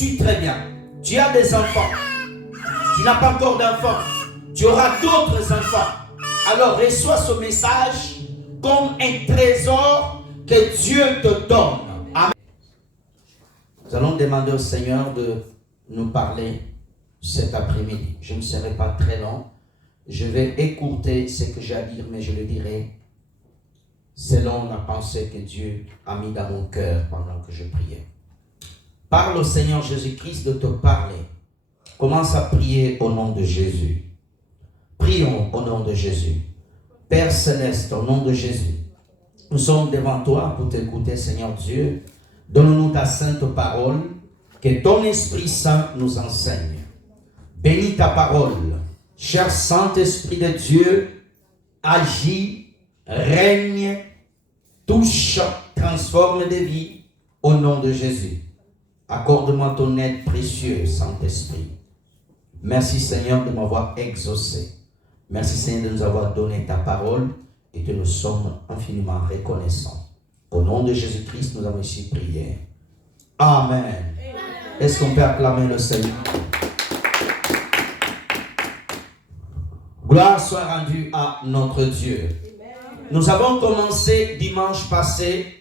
suis très bien. Tu as des enfants. Tu n'as pas encore d'enfants. Tu auras d'autres enfants. Alors reçois ce message comme un trésor que Dieu te donne. Amen. Nous allons demander au Seigneur de nous parler cet après-midi. Je ne serai pas très long. Je vais écouter ce que j'ai à dire, mais je le dirai selon la pensée que Dieu a mis dans mon cœur pendant que je priais. Parle au Seigneur Jésus-Christ de te parler. Commence à prier au nom de Jésus. Prions au nom de Jésus. Père Céleste, au nom de Jésus, nous sommes devant toi pour t'écouter, Seigneur Dieu. Donne-nous ta sainte parole, que ton Esprit Saint nous enseigne. Bénis ta parole. Cher Saint-Esprit de Dieu, agis, règne, touche, transforme des vies au nom de Jésus. Accorde-moi ton aide précieuse, Saint-Esprit. Merci Seigneur de m'avoir exaucé. Merci Seigneur de nous avoir donné ta parole et que nous sommes infiniment reconnaissants. Au nom de Jésus-Christ, nous avons ici prié. Amen. Est-ce qu'on peut acclamer le Seigneur? Gloire soit rendue à notre Dieu. Nous avons commencé dimanche passé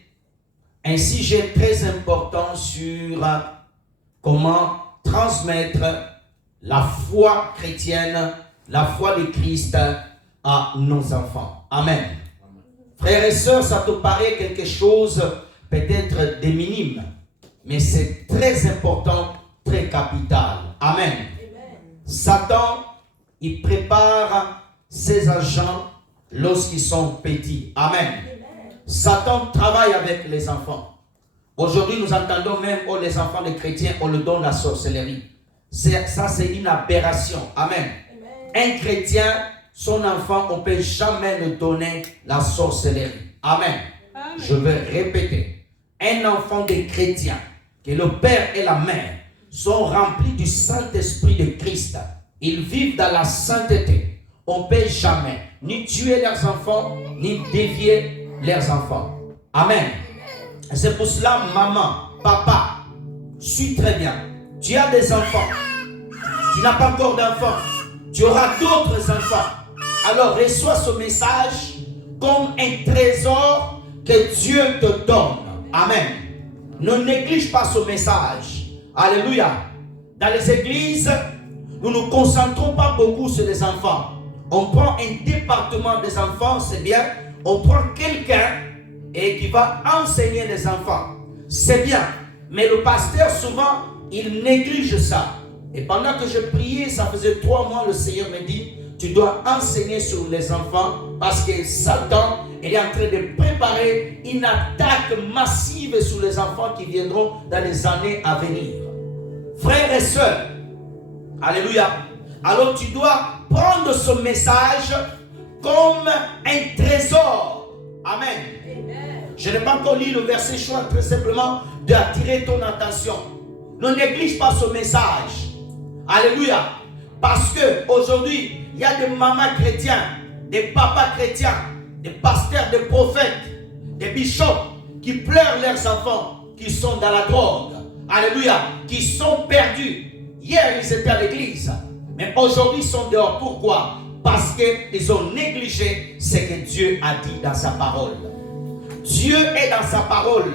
un sujet très important sur comment transmettre la foi chrétienne, la foi de Christ à nos enfants. Amen. Frères et sœurs, ça te paraît quelque chose peut-être de minime, mais c'est très important, très capital. Amen. Satan, il prépare ses agents lorsqu'ils sont petits. Amen. Satan travaille avec les enfants. Aujourd'hui, nous entendons même, oh, les enfants des chrétiens, on leur donne la sorcellerie. Ça, c'est une aberration. Amen. Un chrétien, son enfant, on ne peut jamais lui donner la sorcellerie. Amen. Je vais répéter. Un enfant de chrétien, que le père et la mère sont remplis du Saint-Esprit de Christ. Ils vivent dans la sainteté. On ne peut jamais ni tuer leurs enfants, ni dévier leurs enfants. Amen. C'est pour cela, maman, papa, suis très bien. Tu as des enfants. Tu n'as pas encore d'enfants. Tu auras d'autres enfants. Alors reçois ce message comme un trésor que Dieu te donne. Amen. Ne néglige pas ce message. Alléluia. Dans les églises, nous ne nous concentrons pas beaucoup sur les enfants. On prend un département des enfants, c'est bien. On prend quelqu'un et qui va enseigner les enfants. C'est bien. Mais le pasteur, souvent, il néglige ça. Et pendant que je priais, ça faisait 3 mois, le Seigneur me dit, tu dois enseigner sur les enfants parce que Satan est en train de préparer une attaque massive sur les enfants qui viendront dans les années à venir. Frères et sœurs, alléluia. Alors tu dois prendre ce message comme un trésor. Amen. Je n'ai pas encore lu le verset, je suis très simplement d'attirer ton attention. Ne néglige pas ce message. Alléluia. Parce que aujourd'hui, il y a des mamans chrétiens, des papas chrétiens, des pasteurs, des prophètes, des bishops qui pleurent leurs enfants qui sont dans la drogue. Alléluia. Qui sont perdus. Hier, ils étaient à l'église. Mais aujourd'hui, ils sont dehors. Pourquoi? Parce qu'ils ont négligé ce que Dieu a dit dans sa parole. Dieu est dans sa parole.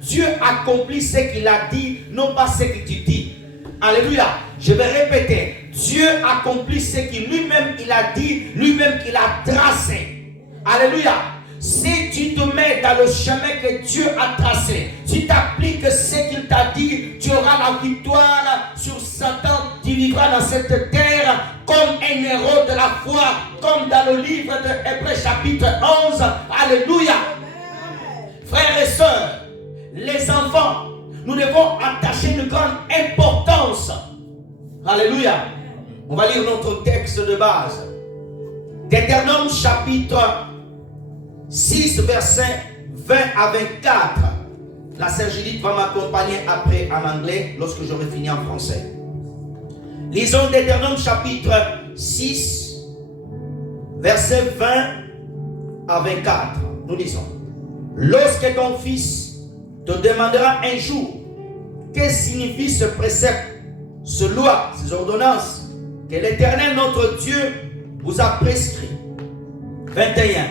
Dieu accomplit ce qu'il a dit, non pas ce que tu dis. Alléluia. Je vais répéter. Dieu accomplit ce qu'il lui-même il a dit, lui-même qu'il a tracé. Alléluia. Si tu te mets dans le chemin que Dieu a tracé, si tu appliques ce qu'il t'a dit, tu auras la victoire sur Satan. Tu vivras dans cette terre comme un héros de la foi, comme dans le livre de Hébreux chapitre 11. Alléluia. Frères et sœurs, les enfants, nous devons attacher une grande importance. Alléluia. On va lire notre texte de base. Deutéronome chapitre 6, versets 20 à 24. La sœur Judith va m'accompagner après en anglais lorsque j'aurai fini en français. Lisons Deutéronome chapitre 6, versets 20 à 24. Nous lisons. Lorsque ton fils te demandera un jour Qu'est-ce que signifie ce précepte, ce loi, ces ordonnances que l'Éternel notre Dieu vous a prescrit? 21.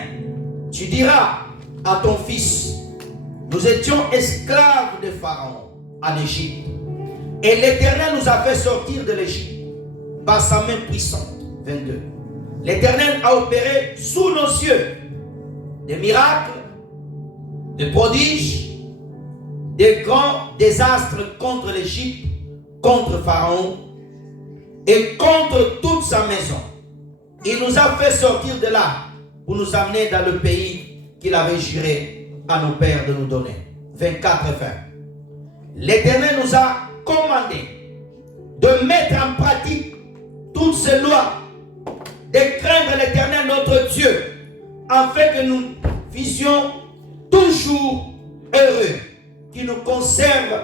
Tu diras à ton fils, nous étions esclaves de Pharaon en Égypte, et l'Éternel nous a fait sortir de l'Égypte par sa main puissante. 22. L'Éternel a opéré sous nos yeux des miracles, des prodiges, des grands désastres contre l'Égypte, contre Pharaon et contre toute sa maison. Il nous a fait sortir de là pour nous amener dans le pays qu'il avait juré à nos pères de nous donner. 24 et 20. L'Éternel nous a commandé de mettre en pratique toutes ces lois, de craindre l'Éternel notre Dieu, afin que nous fussions toujours heureux, qu'il nous conserve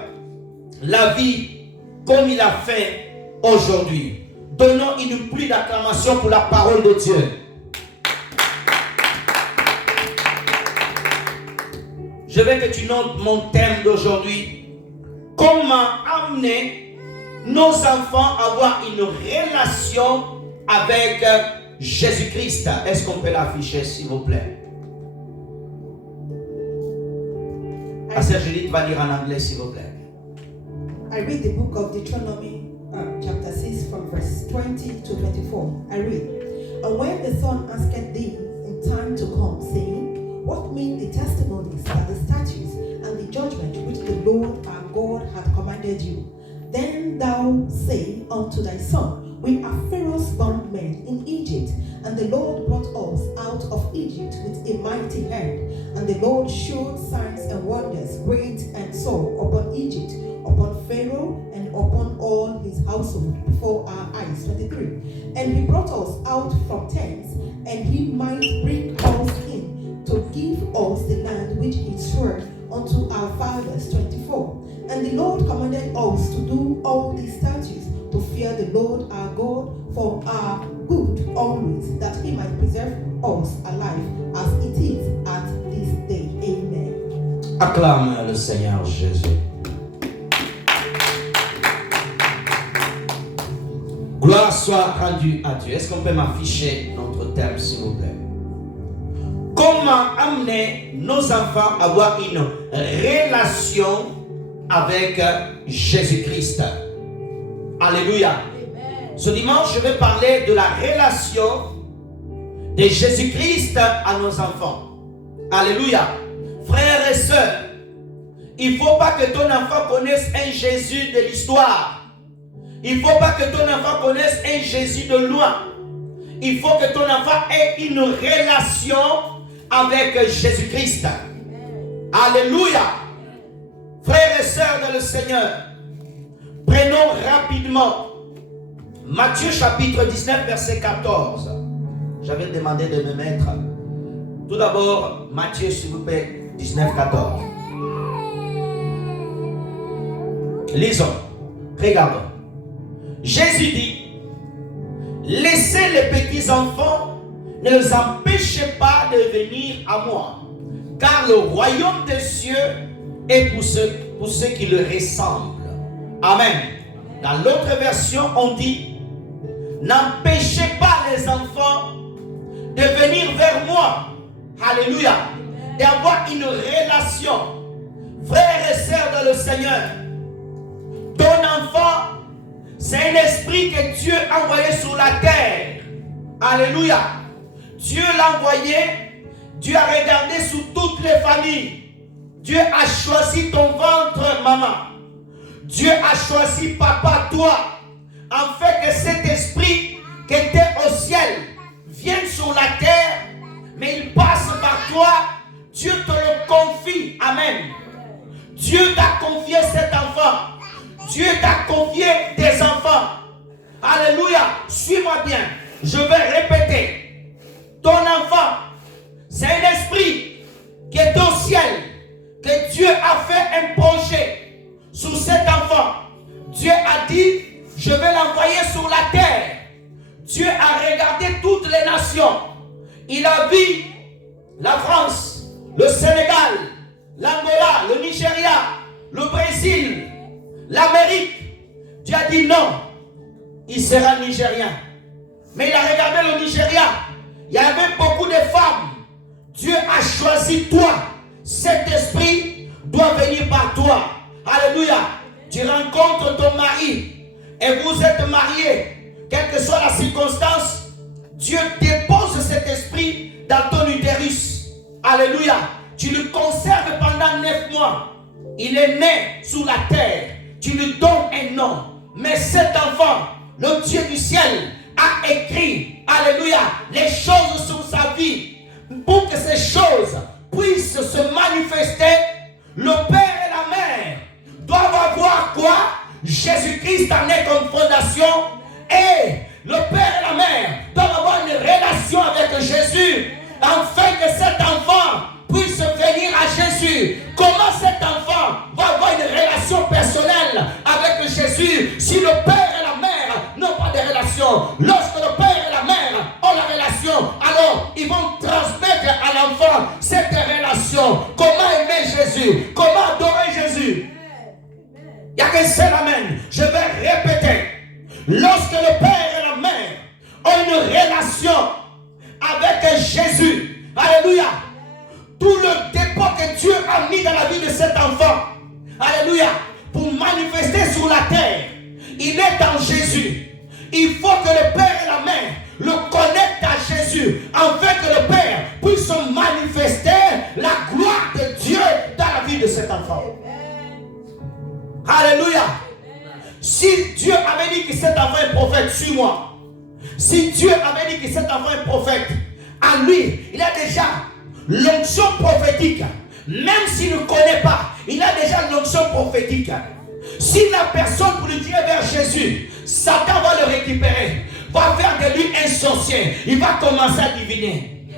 la vie comme il a fait aujourd'hui. Donnons une pluie d'acclamation pour la parole de Dieu. Je veux que tu notes mon thème d'aujourd'hui. Comment amener nos enfants à avoir une relation avec Jésus-Christ. Est-ce qu'on peut l'afficher, s'il vous plaît? Pasteur Judith va lire en anglais, s'il vous plaît. I read the book of Deuteronomy, chapter 6, from verse 20 to 24. I read, And when the son asked thee in time to come, saying, What mean the testimonies and the statutes and the judgment which the Lord our God hath commanded you? Then thou say unto thy son, We are Pharaoh's bondmen in Egypt, and the Lord brought us out of Egypt with a mighty hand. And the Lord showed signs and wonders, great and sore, upon Egypt, upon Pharaoh, and upon all his household before our eyes. 23. And he brought us out from tents, and he might bring us in to give us the land which he swore unto our fathers. 24. And the Lord commanded us to do all these statutes, to fear the Lord our God for our good always, that he might preserve us alive as it is at this day. Amen. Acclame le Seigneur Jésus. Gloire soit rendue à Dieu. Est-ce qu'on peut m'afficher notre thème, s'il vous plaît? Comment amener nos enfants à avoir une relation avec Jésus-Christ? Alléluia. Amen. Ce dimanche, je vais parler de la relation de Jésus-Christ à nos enfants. Alléluia. Frères et sœurs, il ne faut pas que ton enfant connaisse un Jésus de l'histoire. Il ne faut pas que ton enfant connaisse un Jésus de loin. Il faut que ton enfant ait une relation avec Jésus-Christ. Alléluia. Frères et sœurs dans le Seigneur, prenons rapidement Matthieu chapitre 19 verset 14. J'avais demandé de me mettre. Tout d'abord, Matthieu s'il vous plaît, 19, 14. Lisons, regardons. Jésus dit, laissez les petits enfants, ne les empêchez pas de venir à moi, car le royaume des cieux est pour ceux qui le ressemblent. Amen. Dans l'autre version, on dit, n'empêchez pas les enfants de venir vers moi. Alléluia. D'avoir une relation. Frères et sœurs dans le Seigneur, ton enfant, c'est un esprit que Dieu a envoyé sur la terre. Alléluia. Dieu l'a envoyé. Dieu a regardé sur toutes les familles. Dieu a choisi ton ventre, maman. Dieu a choisi papa, toi, afin que cet esprit qui était au ciel vienne sur la terre, mais il passe par toi. Dieu te le confie. Amen. Dieu t'a confié cet enfant. Dieu t'a confié des enfants. Alléluia. Suis-moi bien. Je vais répéter. Ton enfant, c'est un esprit qui est au ciel, que Dieu a fait un projet sur cet enfant. Dieu a dit, je vais l'envoyer sur la terre. Dieu a regardé toutes les nations. Il a vu la France, le Sénégal, l'Angola, le Nigeria, le Brésil, l'Amérique. Dieu a dit non, il sera nigérien. Mais il a regardé le Nigeria. Il y avait beaucoup de femmes. Dieu a choisi toi. Cet esprit doit venir par toi. Alléluia. Tu rencontres ton mari et vous êtes mariés. Quelle que soit la circonstance, Dieu dépose cet esprit dans ton utérus. Alléluia. Tu le conserves pendant 9 mois. Il est né sur la terre. Tu lui donnes un nom. Mais cet enfant, le Dieu du ciel, a écrit, alléluia, les choses sur sa vie. Pour que ces choses puissent se manifester, le père et la mère doivent avoir quoi? Jésus-Christ en est comme fondation. Et le père et la mère doivent avoir une relation avec Jésus, afin que cet enfant puisse venir à Jésus. Comment cet enfant va avoir une relation personnelle avec Jésus si le père et la mère n'ont pas de relation? Lorsque le père et la mère ont la relation, alors ils vont transmettre à l'enfant cette relation. Comment aimer Jésus? Comment adorer Jésus? Il n'y a qu'un seul amen. Je vais répéter. Lorsque le père et la mère ont une relation avec Jésus, alléluia, tout le dépôt que Dieu a mis dans la vie de cet enfant, alléluia, pour manifester sur la terre, il est en Jésus. Il faut que le père et la mère le connectent à Jésus, afin que le père puisse manifester la gloire de Dieu dans la vie de cet enfant. Alléluia. Si Dieu avait dit que cet enfant est prophète, suis-moi. Si Dieu avait dit que cet enfant est prophète, à lui, il a déjà l'onction prophétique. Même s'il ne connaît pas, il a déjà l'onction prophétique. Si la personne pour le tirer vers Jésus, Satan va le récupérer, va faire de lui un sorcier. Il va commencer à diviner.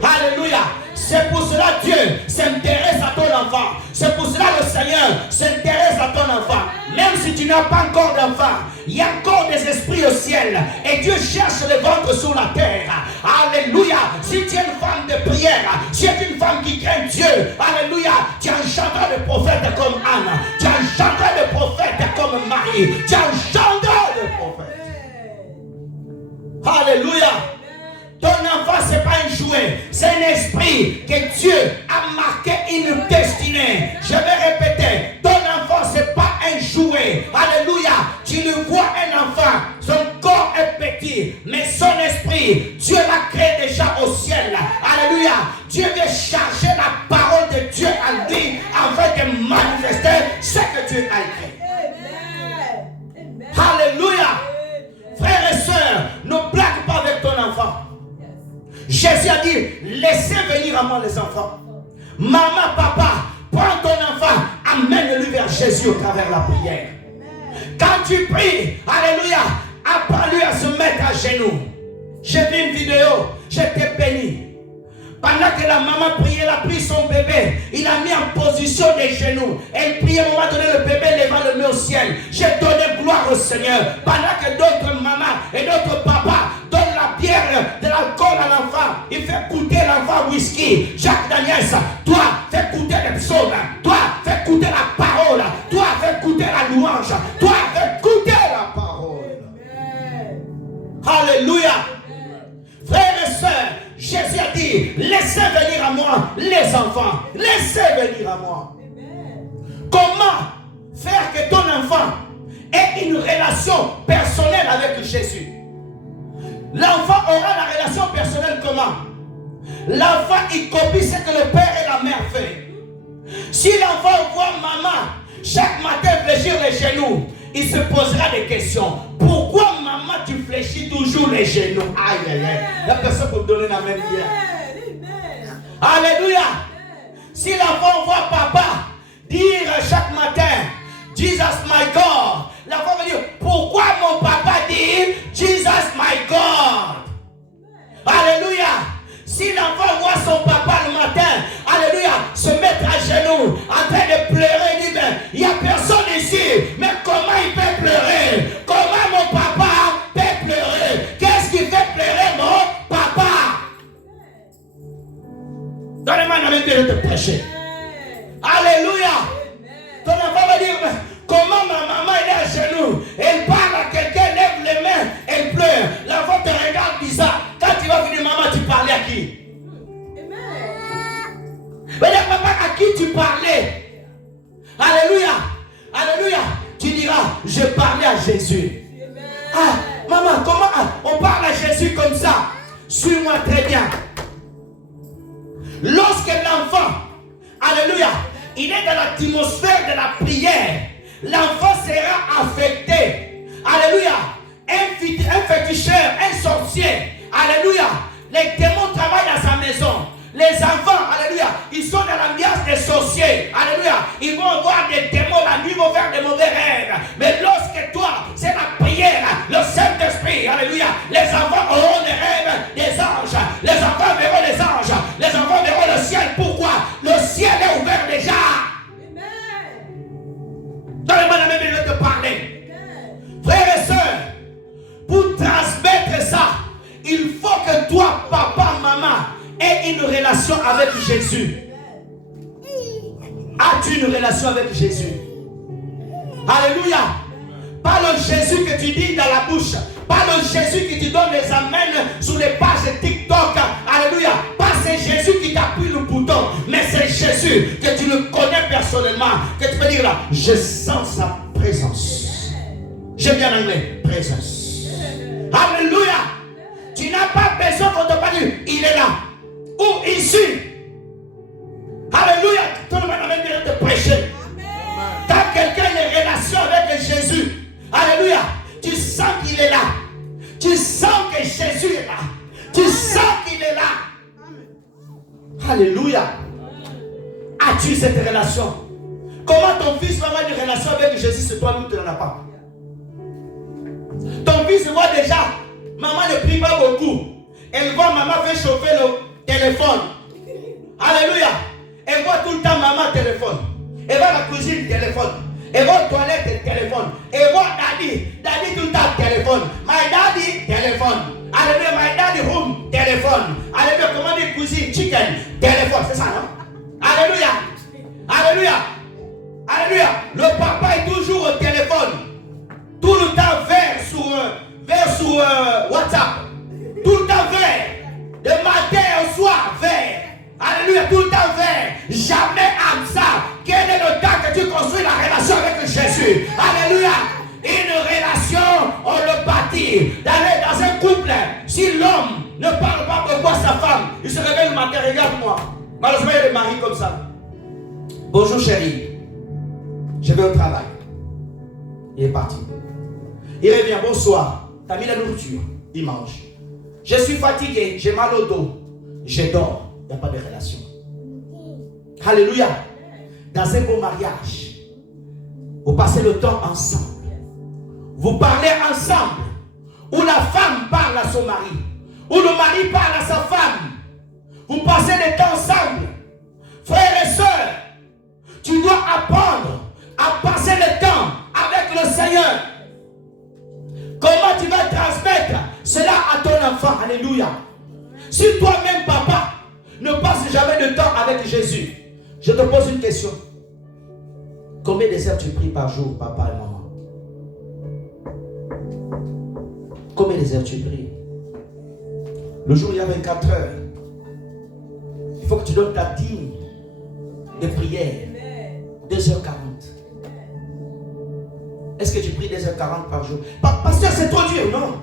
Alléluia. C'est pour cela que Dieu s'intéresse à ton enfant. C'est pour cela que le Seigneur s'intéresse à ton enfant. Même si tu n'as pas encore d'enfant, il y a encore des esprits au ciel. Et Dieu cherche le ventre sur la terre. Alléluia. Si tu es une femme de prière, si tu es une femme qui craint Dieu, alléluia, tu engendras le prophète comme Anne. Tu engendras le prophète comme Marie. Tu engendras le prophète. Alléluia. Ton enfant, ce n'est pas un jouet, c'est un esprit que Dieu a marqué une destinée. Je vais répéter, ton enfant, ce n'est pas un jouet. Alléluia. Tu le vois, un enfant, son corps est petit, mais son esprit, Dieu l'a créé déjà au ciel. Alléluia. Dieu veut charger la parole de Dieu en lui, afin de manifester ce que Dieu a écrit. Alléluia. Frères et sœurs, ne blague pas avec ton enfant. Jésus a dit, laissez venir à moi les enfants. Maman, papa, prends ton enfant, amène-le vers Jésus au travers de la prière. Quand tu pries, alléluia, apprends-lui à se mettre à genoux. J'ai vu une vidéo, j'étais béni. Pendant que la maman priait, elle a pris son bébé, il a mis en position des genoux. Elle priait, à un moment donné, le bébé levant le nez au ciel. J'ai donné gloire au Seigneur. Pendant que d'autres mamans et d'autres papas donnent la bière, de l'alcool à l'enfant, il fait goûter l'enfant whisky. Jacques Daniels, toi, fais goûter les psaumes. Toi, fais goûter la parole. Toi, fais goûter la louange. Toi, fais goûter la parole. Alléluia. Frères et sœurs, Jésus a dit, laissez venir à moi les enfants. Laissez venir à moi. Comment faire que ton enfant ait une relation personnelle avec Jésus? L'enfant aura la relation personnelle comment? L'enfant, il copie ce que le père et la mère font. Si l'enfant voit maman chaque matin fléchir les genoux, il se posera des questions. Pourquoi maman tu fléchis toujours les genoux? Aïe aïe aïe. La personne peut me donner la même bien. Alléluia. Si l'enfant voit papa dire chaque matin Jesus my God, l'enfant va dire pourquoi mon papa dit Jesus my God? Alléluia. Si l'enfant voit son papa le matin, alléluia, se mettre à genoux, en train de pleurer, il dit, ben, il n'y a personne ici, mais comment il peut pleurer? Comment mon papa peut pleurer? Qu'est-ce qui fait pleurer mon papa? Donnez-moi la même de te prêcher. Alléluia. Ton enfant va dire, ben, comment je parlais à Jésus. Ah, maman, comment on parle à Jésus comme ça? Suis-moi très bien. Lorsque l'enfant, alléluia, il est dans l'atmosphère de la prière, l'enfant sera affecté. Alléluia. Un féticheur, un sorcier, alléluia. Les démons travaillent dans sa maison. Les enfants, alléluia, ils sont dans l'ambiance des sorciers, alléluia. Ils vont voir des démons la nuit, ils vont faire des mauvais rêves. Mais lorsque toi, c'est la prière, le Saint-Esprit, alléluia, les enfants auront des rêves des anges. Les enfants verront les anges. Les enfants verront le ciel. Pourquoi? Le ciel est ouvert déjà. Donnez-moi la même minute de parler. Frères et sœurs, pour transmettre ça, il faut que toi, papa, maman, aie une relation avec Jésus. As-tu une relation avec Jésus? Alléluia. Pas le Jésus que tu dis dans la bouche. Pas le Jésus qui te donne les amens sur les pages TikTok. Alléluia. Pas c'est Jésus qui t'appuie le bouton. Mais c'est Jésus que tu le connais personnellement. Que tu peux dire là, je sens sa présence. J'aime bien l'anglais. Présence. Alléluia. Tu n'as pas besoin qu'on te parle. Il est là. Ou ici. Alléluia. Tout le monde a même besoin de prêcher. Quand quelqu'un a une relation avec Jésus, alléluia, tu sens qu'il est là. Tu sens que Jésus est là. Tu sens qu'il est là. Alléluia. As-tu cette relation? Comment ton fils va avoir une relation avec Jésus si toi-même tu n'en as pas? Ton fils voit déjà, maman ne prie pas beaucoup. Elle voit maman faire chauffer le téléphone. Alléluia. Elle voit tout le temps maman téléphone. Elle va à la cuisine téléphone. Elle va aux toilettes téléphone. Elle voit daddy. Daddy tout le temps téléphone. My daddy téléphone. Alléluia. My daddy home téléphone. Alléluia. Comment dire cuisine chicken téléphone. C'est ça non? Alléluia. Alléluia. Alléluia. Le papa est toujours au téléphone. Tout le temps vers sur WhatsApp. Tout le temps vert. De matin au soir, vert. Alléluia, tout le temps vert. Jamais comme ça. Quel est le temps que tu construis la relation avec Jésus? Alléluia. Une relation, on le bâtit. D'aller dans un couple, si l'homme ne parle pas beaucoup à sa femme, il se réveille le matin, regarde-moi. Malheureusement, il y a des maris comme ça. Bonjour chérie. Je vais au travail. Il est parti. Il revient, bonsoir. T'as mis la nourriture. Il mange. Je suis fatigué, j'ai mal au dos. Je dors. Il n'y a pas de relation. Alléluia. Dans un beau mariage, vous passez le temps ensemble. Vous parlez ensemble. Où la femme parle à son mari. Où le mari parle à sa femme. Vous passez le temps ensemble. Frères et sœurs, tu dois apprendre à passer le temps avec le Seigneur. Comment tu vas transmettre cela à ton enfant? Alléluia. Si toi-même, papa, ne passe jamais de temps avec Jésus, je te pose une question. Combien de heures tu pries par jour, papa et maman? Combien de heures tu pries? Le jour, il y a 24 heures. Il faut que tu donnes ta dîme de prière. 2h40. Est-ce que tu pries 2h40 par jour? Pasteur, c'est trop dur, non?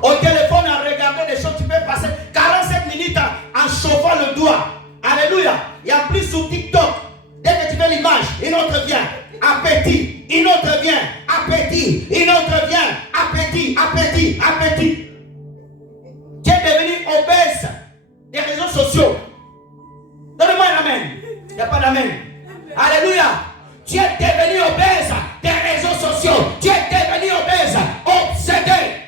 Au téléphone, en regardant des choses, tu peux passer 47 minutes en chauffant le doigt. Alléluia. Et en plus sur TikTok, dès que tu fais l'image, une autre vient. Appétit. Une autre vient. Appétit. Une autre vient. Appétit. Appétit. Appétit. Tu es devenu obèse des réseaux sociaux. Donne-moi un amen. Il n'y a pas d'amen. Alléluia. Tu es devenu obèse des réseaux sociaux. Tu es devenu obèse, obsédé.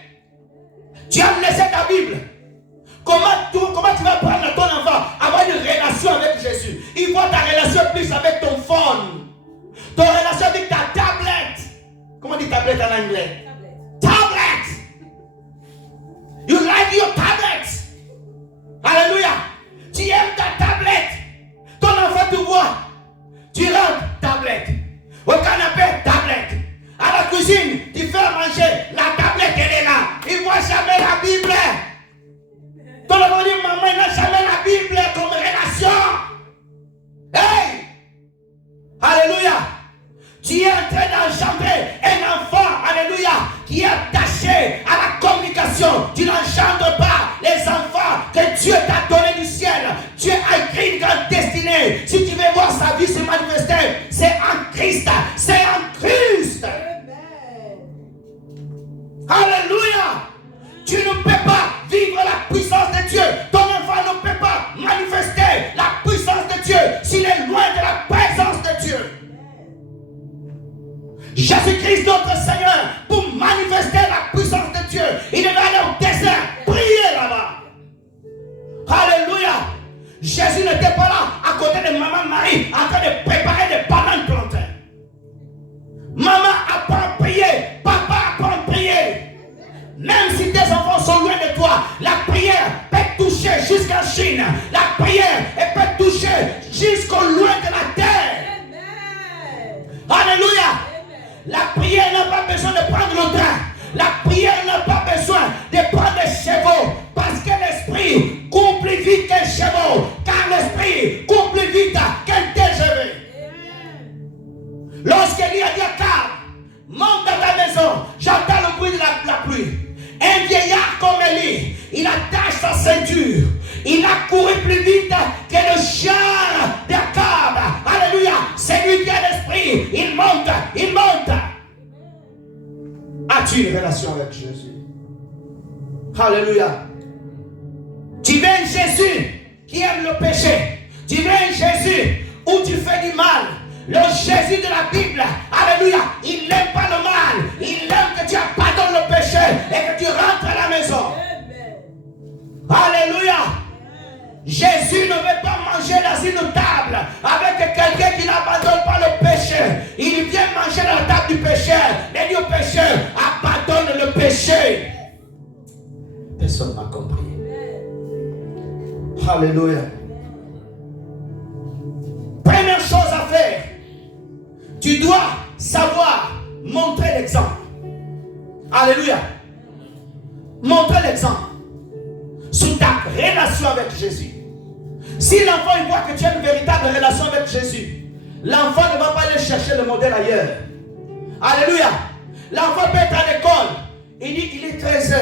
Tu as laissé ta Bible. Comment tu vas prendre ton enfant, avoir une relation avec Jésus? Il faut ta relation plus avec ton phone. Ton relation avec ta tablette. Comment on dit tablette en anglais? Tablet. You like your tablet. Alléluia. Tu aimes ta tablette. Ton enfant te voit. Tu rentres, tablette. Au canapé, tablette. À la cuisine, tu fais manger. La tablette, elle est là. Il ne voit jamais la Bible. Tout le monde dit, maman, il n'a jamais la Bible comme relation. Hey! Alléluia. Tu es en train d'engendrer un qui est attaché à la communication, tu n'engendres pas les enfants que Dieu t'a donnés du ciel. Dieu a écrit une grande destinée. Si tu veux voir sa vie se manifester, c'est en Christ. C'est en Christ. Alléluia. Tu ne peux pas vivre la puissance de Dieu. Ton enfant ne peut pas manifester la puissance de Dieu s'il est loin de la présence de Dieu. Jésus-Christ, notre Seigneur, pour manifester la puissance de Dieu, il devait aller au désert, prier là-bas. Alléluia. Jésus n'était pas là à côté de maman Marie en train de préparer des bananes plantains. Maman apprend à prier, papa apprend à prier. Même si tes enfants sont loin de toi, la prière peut toucher jusqu'en Chine. La prière peut toucher jusqu'au loin de la terre. Alléluia. La prière n'a pas besoin de prendre le train. La prière n'a pas besoin de prendre des chevaux. Parce que l'esprit court plus vite qu'un cheval. Car l'esprit court plus vite qu'un TGV. Lorsqu'Élie a dit à Akab, monte dans ta maison, j'entends le bruit de la pluie. Un vieillard comme Élie, il attache sa ceinture. Il a couru plus vite que le chien d'Akab. Alléluia. C'est lui qui a l'esprit. Il monte, il monte. As-tu une relation avec Jésus? Alléluia. Tu veux un Jésus qui aime le péché. Tu veux un Jésus où tu fais du mal. Le Jésus de la Bible, alléluia, il n'aime pas le mal. Il aime que tu abandonnes le péché et que tu rentres à la maison. Alléluia. Jésus ne veut pas manger dans une table avec quelqu'un qui n'abandonne pas le péché. Il vient manger dans la table du pécheur. Et dit au pécheur, abandonne le péché. Personne n'a compris. Alléluia. Première chose à faire, tu dois savoir montrer l'exemple. Alléluia. Montrer l'exemple sur ta relation avec Jésus. Si l'enfant il voit que tu as une véritable relation avec Jésus, l'enfant ne va pas aller chercher le modèle ailleurs. Alléluia. L'enfant peut être à l'école. Il dit, il est 13h.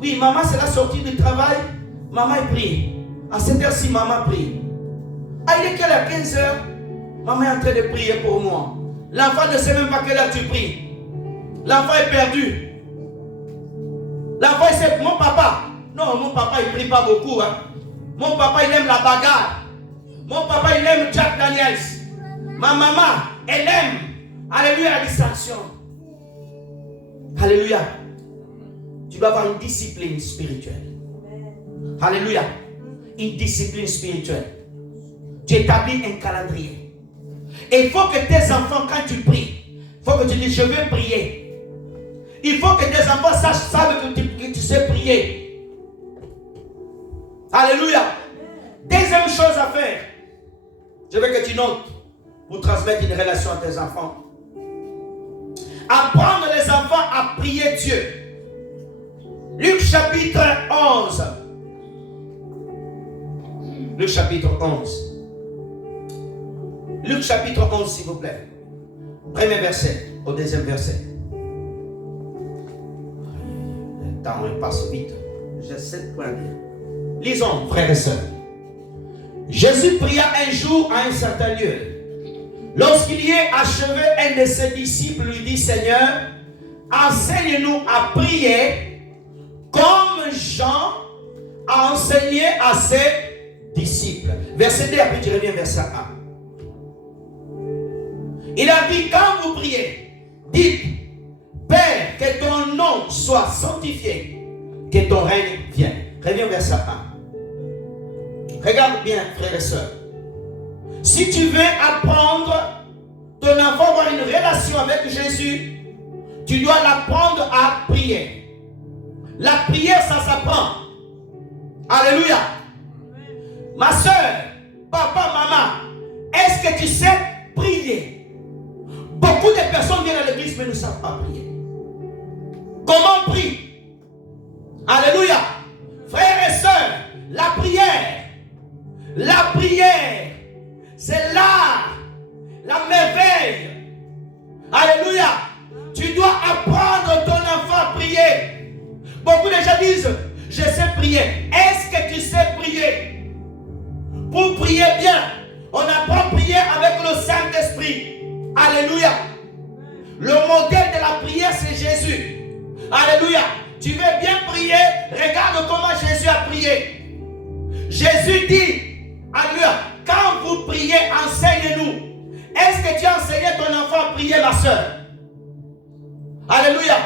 Oui, maman c'est la sortie du travail. Maman il prie. À 7h ci, maman prie. Ah, il est quelle heure? 15h. Maman est en train de prier pour moi. L'enfant ne sait même pas quelle heure tu pries. L'enfant est perdu. L'enfant il sait, mon papa. Non, mon papa il prie pas beaucoup. Hein. Mon papa il aime la bagarre. Mon papa il aime Jack Daniels. Ma maman, elle aime. Alléluia, la distraction. Alléluia. Tu dois avoir une discipline spirituelle. Alléluia. Une discipline spirituelle. Tu établis un calendrier. Et il faut que tes enfants, quand tu pries, il faut que tu dises, je veux prier. Il faut que tes enfants savent que tu sais prier. Alléluia. Deuxième chose à faire, je veux que tu notes pour transmettre une relation à tes enfants. Apprendre les enfants à prier Dieu. Luc chapitre 11. Luc chapitre 11. Luc chapitre 11, s'il vous plaît. Premier verset au deuxième verset. Le temps passe vite. J'essaie de quoi dire. Lisons, frères et sœurs. Jésus pria un jour à un certain lieu. Lorsqu'il y est achevé, un de ses disciples lui dit, Seigneur, enseigne-nous à prier comme Jean a enseigné à ses disciples. Verset 2, puis tu reviens verset 1. Il a dit, quand vous priez, dites, Père, que ton nom soit sanctifié, que ton règne vienne. Reviens verset 1. Regarde bien, frères et sœurs. Si tu veux apprendre ton enfant à avoir une relation avec Jésus, tu dois l'apprendre à prier. La prière, ça s'apprend. Alléluia. Ma soeur, papa, maman, est-ce que tu sais prier? Beaucoup de personnes viennent à l'église mais ne savent pas prier. Comment on prie? Alléluia. Frères et sœurs, la prière, c'est là la merveille. Alléluia. Tu dois apprendre ton enfant Alléluia. Tu veux bien prier? Regarde comment Jésus a prié. Jésus dit, alléluia, quand vous priez, enseignez-nous. Est-ce que tu as enseigné ton enfant à prier, ma soeur? Alléluia.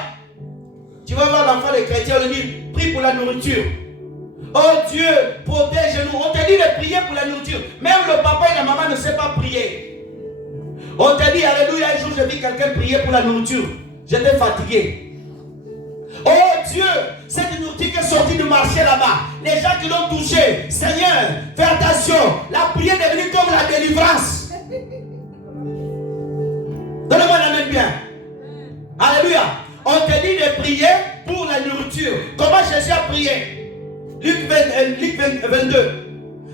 Tu vas voir l'enfant des chrétiens, on lui dit, prie pour la nourriture. Oh Dieu, protège-nous. On te dit de prier pour la nourriture. Même le papa et la maman ne savent pas prier. On te dit, alléluia, un jour j'ai vu quelqu'un prier pour la nourriture. J'étais fatigué. Oh Dieu, cette nourriture qui est sortie du marché là-bas, les gens qui l'ont touché, Seigneur, fais attention, la prière est devenue comme la délivrance. Donnez-moi la main bien. Alléluia. On te dit de prier pour la nourriture. Comment Jésus a prié? Luc 22.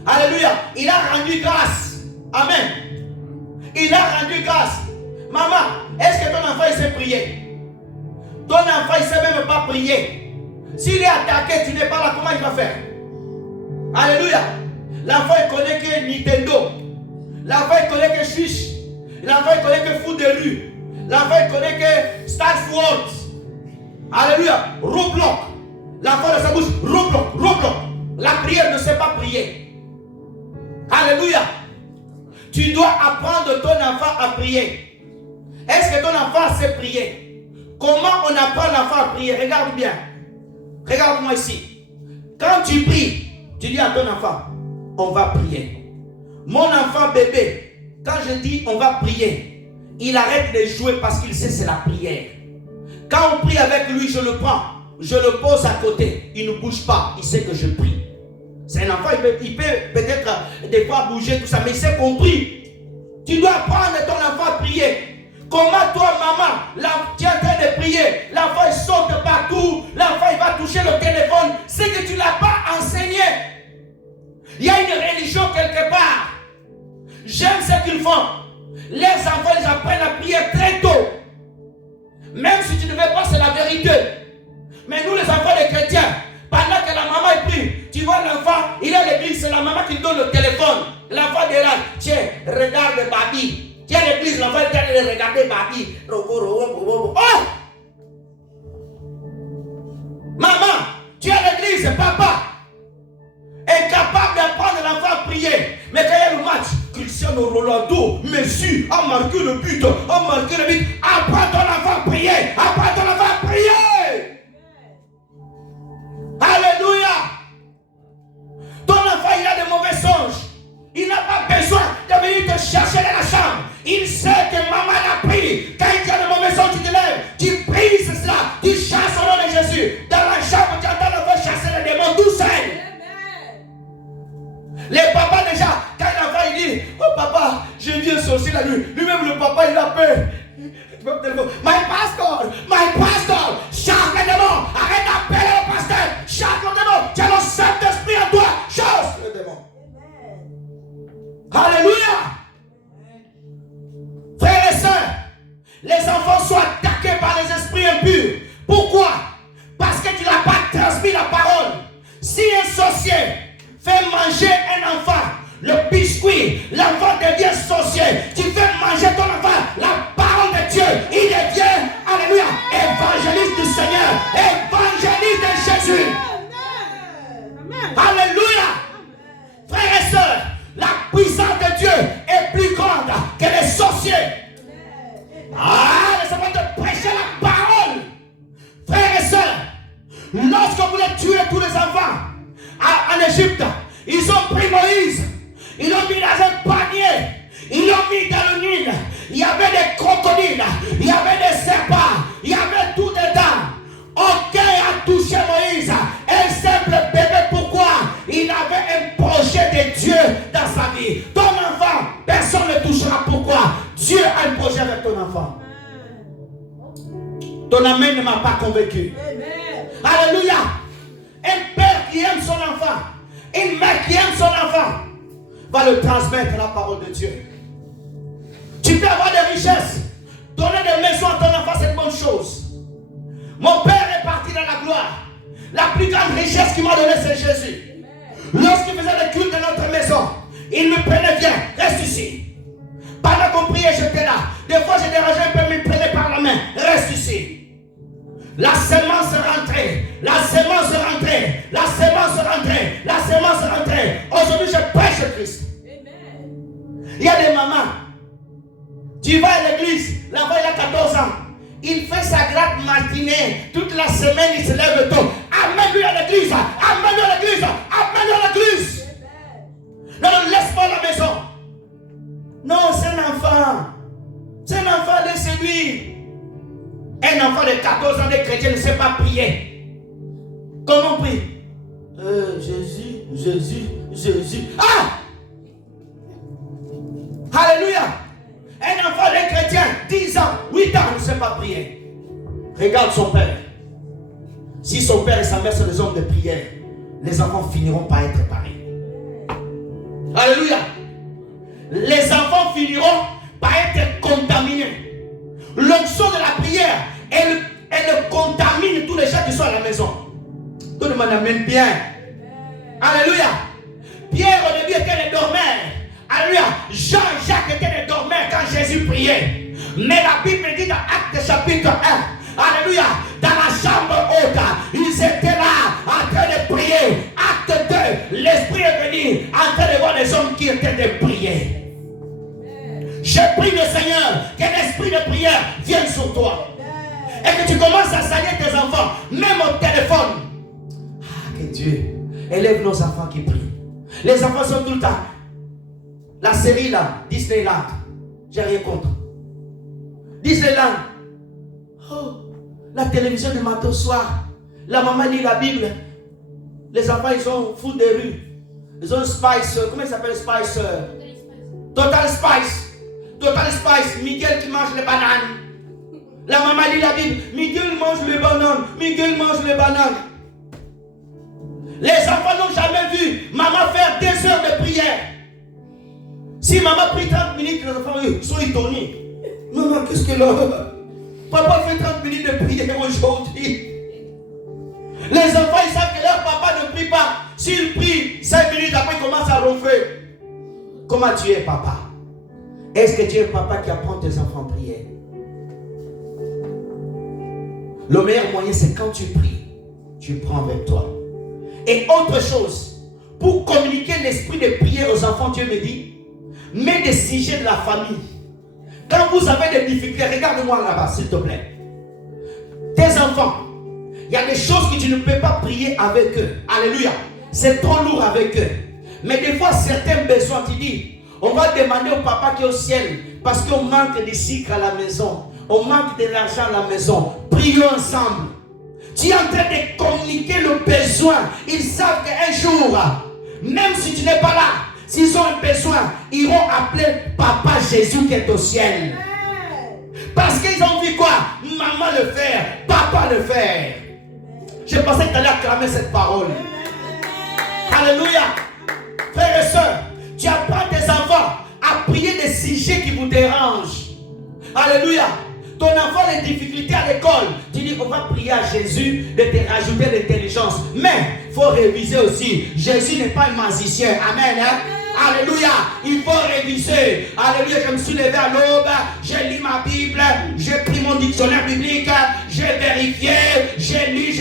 Alléluia. Il a rendu grâce. Amen. Il a rendu grâce. Maman, est-ce que ton enfant il sait prier? Ton enfant il ne sait même pas prier. S'il est attaqué, tu n'es pas là, comment il va faire? Alléluia. L'enfant il connaît que Nintendo. L'enfant il connaît que Switch. L'enfant il connaît que foot de rue. L'enfant il connaît que Star Wars. Alléluia. Roblox. L'enfant de sa bouche, Roblox. La prière ne sait pas prier. Alléluia. Tu dois apprendre ton enfant à prier. Est-ce que ton enfant sait prier? Comment on apprend l'enfant à prier? Regarde bien. Regarde-moi ici. Quand tu pries, tu dis à ton enfant, on va prier. Mon enfant bébé, quand je dis on va prier, il arrête de jouer parce qu'il sait c'est la prière. Quand on prie avec lui, je le prends, je le pose à côté, il ne bouge pas, il sait que je prie. C'est un enfant, il peut peut-être des fois bouger, tout ça, mais il sait qu'on prie. Tu dois apprendre ton enfant à prier. Comment toi, maman, tu es en train de prier, l'enfant il saute partout, l'enfant il va toucher le téléphone, c'est que tu ne l'as pas enseigné. Il y a une religion quelque part. J'aime ce qu'ils font. Les enfants, ils apprennent à prier très tôt. Même si tu ne veux pas, c'est la vérité. Mais nous, les enfants des chrétiens, pendant que la maman prie, tu vois l'enfant, il est à l'église, c'est la maman qui donne le téléphone. L'enfant dérange. Tiens, regarde Babi. Tiens, l'église, l'enfant est en train de regarder Babi. Oh! Maman, tu es à l'église, papa. Incapable d'apprendre l'enfant à prier. Mais quand il y a le match, Cristiano Ronaldo, Messi, a marqué le but, apprends ton enfant à prier. Apprends ton enfant à prier. Alléluia. Ton enfant, il a de mauvais songes. Il n'a pas besoin de venir te chercher dans la chambre. Il sait que maman l'a pris. Quand il y a de mauvais songes, tu te lèves, tu pries cela, tu chasses au nom de Jésus. Dans la chambre, tu entends l'enfant chasser les démons tout seul. Les papas déjà, quand l'enfant il dit, oh papa, je viens sortir la nuit. Lui-même le papa il a peur. My pastor, chasse les démons. Arrête d'appeler le pasteur. Chasse le démon. Tu as le Saint-Esprit en toi. Chasse le démon. Alléluia. Frères et sœurs, les enfants sont attaqués par les esprits impurs. Pourquoi? Parce que tu n'as pas transmis la parole. Si un sorcier fait manger un enfant, le biscuit, l'enfant devient sorcier. Tu fais manger ton enfant, la parole de Dieu, il devient, alléluia, évangéliste du Seigneur, évangéliste de Jésus. Amen. Alléluia. Frères et sœurs, la puissance de Dieu est plus grande que les sorciers. Ah, laissez-moi te prêcher la parole. Frères et sœurs, lorsque vous voulez tuer tous les enfants en Égypte, ils ont pris Moïse, ils l'ont mis dans un panier, ils l'ont mis dans le Nil. Il y avait des crocodiles, il y avait des serpents, il y avait tout dedans. Aucun a touché Moïse. Un simple bébé, pourquoi? Il avait un projet de Dieu dans sa vie. Ton enfant, personne ne touchera. Pourquoi? Dieu a un projet avec ton enfant. Ton amen ne m'a pas convaincu. Alléluia. Un père qui aime son enfant, une mère qui aime son enfant, va le transmettre la parole de Dieu. Tu peux avoir des richesses, donner des maisons à ton enfant, c'est une bonne chose. Mon père est parti dans la gloire. La plus grande richesse qu'il m'a donnée, c'est Jésus. Lorsqu'il faisait le culte dans notre maison, il me prenait bien, reste ici. Pendant qu'on priait, j'étais là. Des fois, j'ai dérangé un peu, il me prenait par la main, reste ici. La semence rentrée, la semence rentrée, la semence rentrée, la semence rentrée. Aujourd'hui, je prêche Christ. Il y a des mamans. Tu vas à l'église, l'enfant il a 14 ans. Il fait sa gratte matinée. Toute la semaine, il se lève tôt. Amène-lui à l'église. Amène-lui à l'église. Amène-lui à l'église. Non, laisse-moi à la maison. Non, c'est un enfant. C'est un enfant de séduire. Un enfant de 14 ans de chrétien ne sait pas prier. Comment on prie? Jésus, Jésus, Jésus. Ah! Alléluia! Un enfant de chrétien, 10 ans, 8 ans, ne sait pas prier. Regarde son père. Si son père et sa mère sont des hommes de prière, les enfants finiront par être pareils. Alléluia! Les enfants finiront par être contaminés. L'onction de la prière, elle contamine tous les gens qui sont à la maison. Tout le monde amène bien. Alléluia. Pierre au début était le dormeur. Alléluia. Jean-Jacques était le dormeur quand Jésus priait. Mais la Bible dit dans Actes chapitre 1. Alléluia. Dans la chambre haute, ils étaient là en train de prier. Acte 2. L'Esprit est venu en train de voir les hommes qui étaient de prier. Je prie le Seigneur que l'esprit de prière vienne sur toi. Et que tu commences à saluer tes enfants, même au téléphone. Ah, que Dieu élève nos enfants qui prient. Les enfants sont tout le temps. La série là, Disneyland, j'ai rien contre. Disneyland. Oh, la télévision du matin au soir. La maman lit la Bible. Les enfants, ils sont fous des rues. Ils ont Spice, comment il s'appelle Spice? Total Spice. Total Spice, Miguel qui mange les bananes. La maman lit la Bible, Miguel mange les bananes, Miguel mange les bananes. Les enfants n'ont jamais vu maman faire 2 heures de prière. Si maman prie 30 minutes, les enfants sont étonnés. Maman, qu'est-ce que là? Papa fait 30 minutes de prière aujourd'hui. Les enfants, ils savent que leur papa ne prie pas. S'il prie 5 minutes, après il commence à ronfler. Comment tu es, papa? Est-ce que tu es un papa qui apprend tes enfants à prier? Le meilleur moyen, c'est quand tu pries, tu prends avec toi. Et autre chose, pour communiquer l'esprit de prière aux enfants, Dieu me dit, mets des sujets de la famille. Quand vous avez des difficultés, regarde-moi là-bas, s'il te plaît. Tes enfants, il y a des choses que tu ne peux pas prier avec eux. Alléluia. C'est trop lourd avec eux. Mais des fois, certains besoins, tu dis, on va demander au papa qui est au ciel, parce qu'on manque de sucre à la maison, on manque de l'argent à la maison. Prions ensemble. Tu es en train de communiquer le besoin. Ils savent qu'un jour, même si tu n'es pas là, s'ils ont un besoin, ils vont appeler Papa Jésus qui est au ciel. Parce qu'ils ont vu quoi? Maman le faire, papa le faire. Je pensais que tu allais acclamer cette parole. Alléluia. Frères et sœurs, tu apprends tes enfants à prier des sujets qui vous dérangent. Alléluia. Ton enfant a des difficultés à l'école. Tu dis on va prier à Jésus de te rajouter l'intelligence. Mais il faut réviser aussi. Jésus n'est pas un magicien. Amen. Hein? Alléluia. Il faut réviser. Alléluia. Je me suis levé à l'aube. J'ai lu ma Bible. J'ai pris mon dictionnaire biblique. J'ai vérifié. J'ai lu.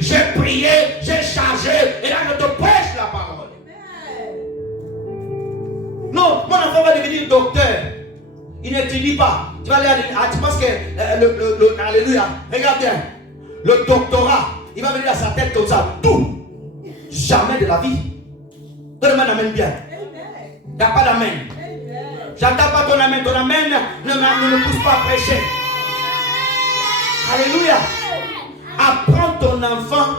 J'ai prié. J'ai chargé. Et là, je te prêche la parole. Non, mon enfant va devenir docteur. Il n'étudie pas. Tu vas aller tu penses que alléluia, regarde bien. Le doctorat, il va venir à sa tête comme ça. Tout. Jamais de la vie. Donne-moi un amen bien. Il n'y a pas d'amen. J'entends pas ton amen. Ton amen ne me pousse pas à prêcher. Alléluia. Apprends ton enfant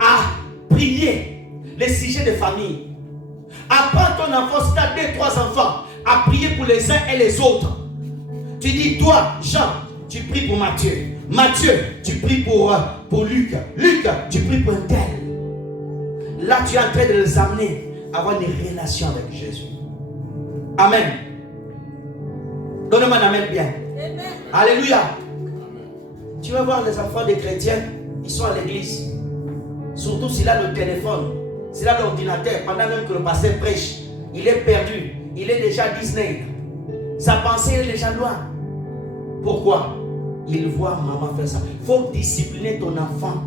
à prier les sujets de famille. Apprends ton enfant, si tu as 2-3 enfants, à prier pour les uns et les autres. Tu dis, toi, Jean, tu pries pour Matthieu. Matthieu, tu pries pour Luc. Luc, tu pries pour un tel. Là, tu es en train de les amener à avoir une relation avec Jésus. Amen. Donne-moi un amen bien. Amen. Alléluia. Tu vas voir les enfants des chrétiens, ils sont à l'église. Surtout s'il a le téléphone, s'il a l'ordinateur, pendant même que le pasteur prêche, il est perdu. Il est déjà à Disney. Sa pensée est déjà loin. Pourquoi? il voit maman faire ça. Il faut discipliner ton enfant.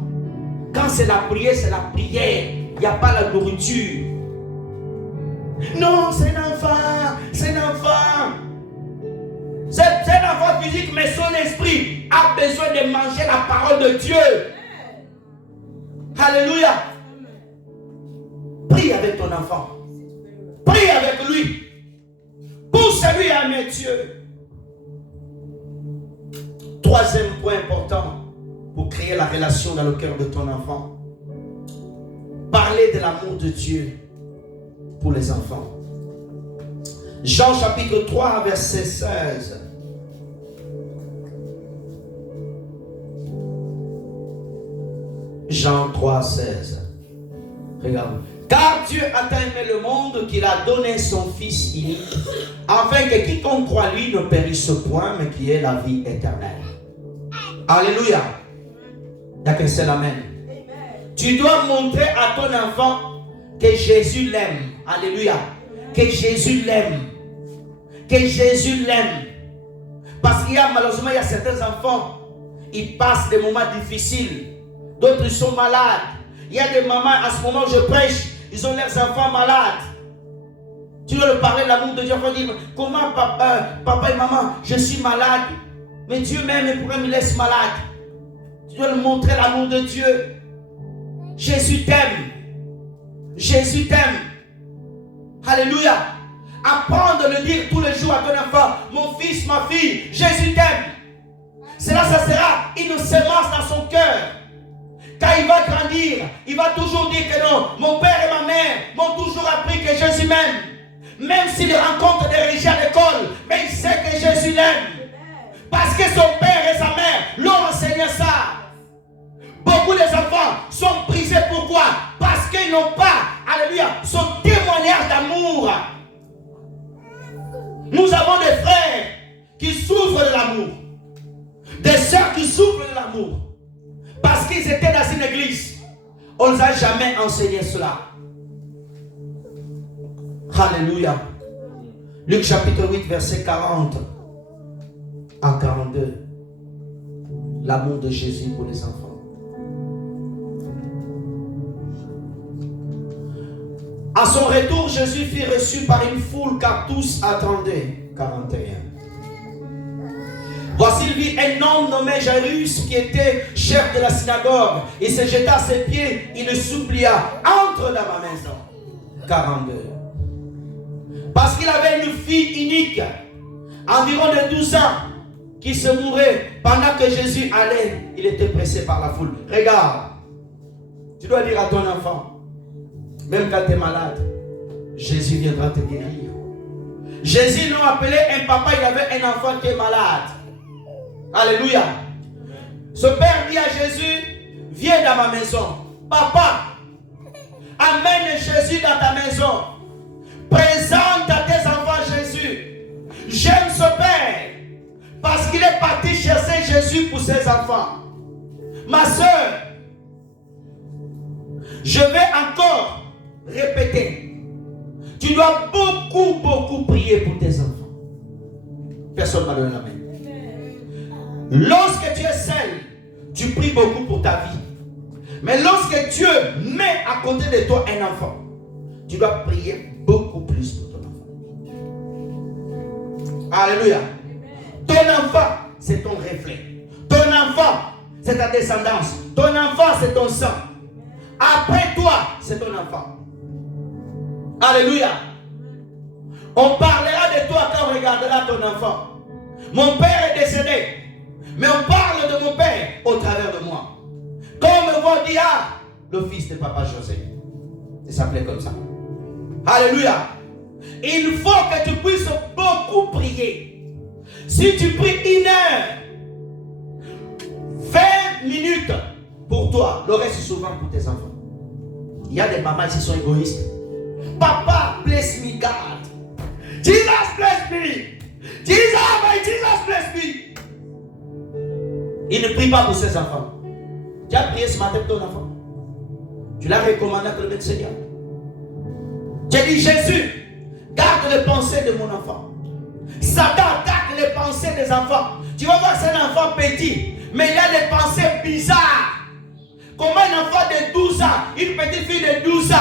Quand c'est la prière, c'est la prière. Il n'y a pas la nourriture. Non, c'est un enfant. C'est un enfant. C'est un enfant physique, mais son esprit a besoin de manger la parole de Dieu. Alléluia. Prie avec ton enfant. Prie avec lui. Pousse-lui à aimer Dieu. Troisième point important pour créer la relation dans le cœur de ton enfant. Parler de l'amour de Dieu pour les enfants. Jean chapitre 3 verset 16. Jean 3, 16. Regarde. Car Dieu a tant aimé le monde qu'il a donné son Fils unique, afin que quiconque croit lui ne périsse point, mais qu'il ait la vie éternelle. Alléluia. Il n'y a qu'un seul amen. Tu dois montrer à ton enfant que Jésus l'aime. Alléluia. Que Jésus l'aime. Que Jésus l'aime. Parce qu'il y a malheureusement, il y a certains enfants, ils passent des moments difficiles. D'autres sont malades. Il y a des mamans, à ce moment où je prêche, ils ont leurs enfants malades. Tu dois leur parler de l'amour de Dieu. Il faut dire, comment papa et maman, je suis malade, mais Dieu m'aime et pourquoi il me laisse malade? Tu dois lui montrer l'amour de Dieu. Jésus t'aime. Jésus t'aime. Alléluia. Apprends de le dire tous les jours à ton enfant. Mon fils, ma fille, Jésus t'aime. Cela, ça sera une semence dans son cœur. Quand il va grandir, il va toujours dire que non, mon père et ma mère m'ont toujours appris que Jésus m'aime. Même s'il rencontre des rejetts à l'école, mais il sait que Jésus l'aime. Parce que son père et sa mère l'ont enseigné ça. Beaucoup des enfants sont brisés. Pourquoi? Parce qu'ils n'ont pas, alléluia, son témoignage d'amour. Nous avons des frères qui souffrent de l'amour. Des sœurs qui souffrent de l'amour. Parce qu'ils étaient dans une église. On ne nous a jamais enseigné cela. Alléluia. Luc chapitre 8 verset 40 à 42. L'amour de Jésus pour les enfants. À son retour, Jésus fut reçu par une foule car tous attendaient. 41. Voici, il vit un homme nommé Jairus qui était chef de la synagogue. Il se jeta à ses pieds, il le supplia, entre dans ma maison. 42. Parce qu'il avait une fille unique, environ de 12 ans, qui se mourait. Pendant que Jésus allait, il était pressé par la foule. Regarde, tu dois dire à ton enfant, même quand tu es malade, Jésus viendra te guérir. Jésus l'a appelé un papa, il avait un enfant qui est malade. Alléluia. Ce père dit à Jésus, viens dans ma maison. Papa, amène Jésus dans ta maison. Présente à tes enfants Jésus. J'aime ce père parce qu'il est parti chercher Jésus pour ses enfants. Ma soeur, je vais encore répéter. Tu dois beaucoup prier pour tes enfants. Personne ne m'a donné la main. Lorsque tu es seul, tu pries beaucoup pour ta vie. Mais lorsque Dieu met à côté de toi un enfant, tu dois prier beaucoup plus pour ton enfant. Alléluia. Ton enfant, c'est ton reflet. Ton enfant, c'est ta descendance. Ton enfant, c'est ton sang. Après toi, c'est ton enfant. Alléluia. On parlera de toi quand on regardera ton enfant. Mon père est décédé. Mais on parle de mon père au travers de moi. Comme on dit, le fils de papa José. Il s'appelait comme ça. Alléluia. Il faut que tu puisses beaucoup prier. Si tu pries 1 heure, 20 minutes pour toi, le reste souvent pour tes enfants. Il y a des mamans qui sont égoïstes. Papa, bless me, God. Jesus, bless me. Jesus, bless me. Il ne prie pas pour ses enfants. Tu as prié ce matin pour ton enfant. Tu l'as recommandé à le Seigneur. Tu as dit, Jésus, garde les pensées de mon enfant. Satan, garde les pensées des enfants. tu vas voir c'est un enfant petit, mais il a des pensées bizarres. Comment un enfant de 12 ans, une petite fille de 12 ans,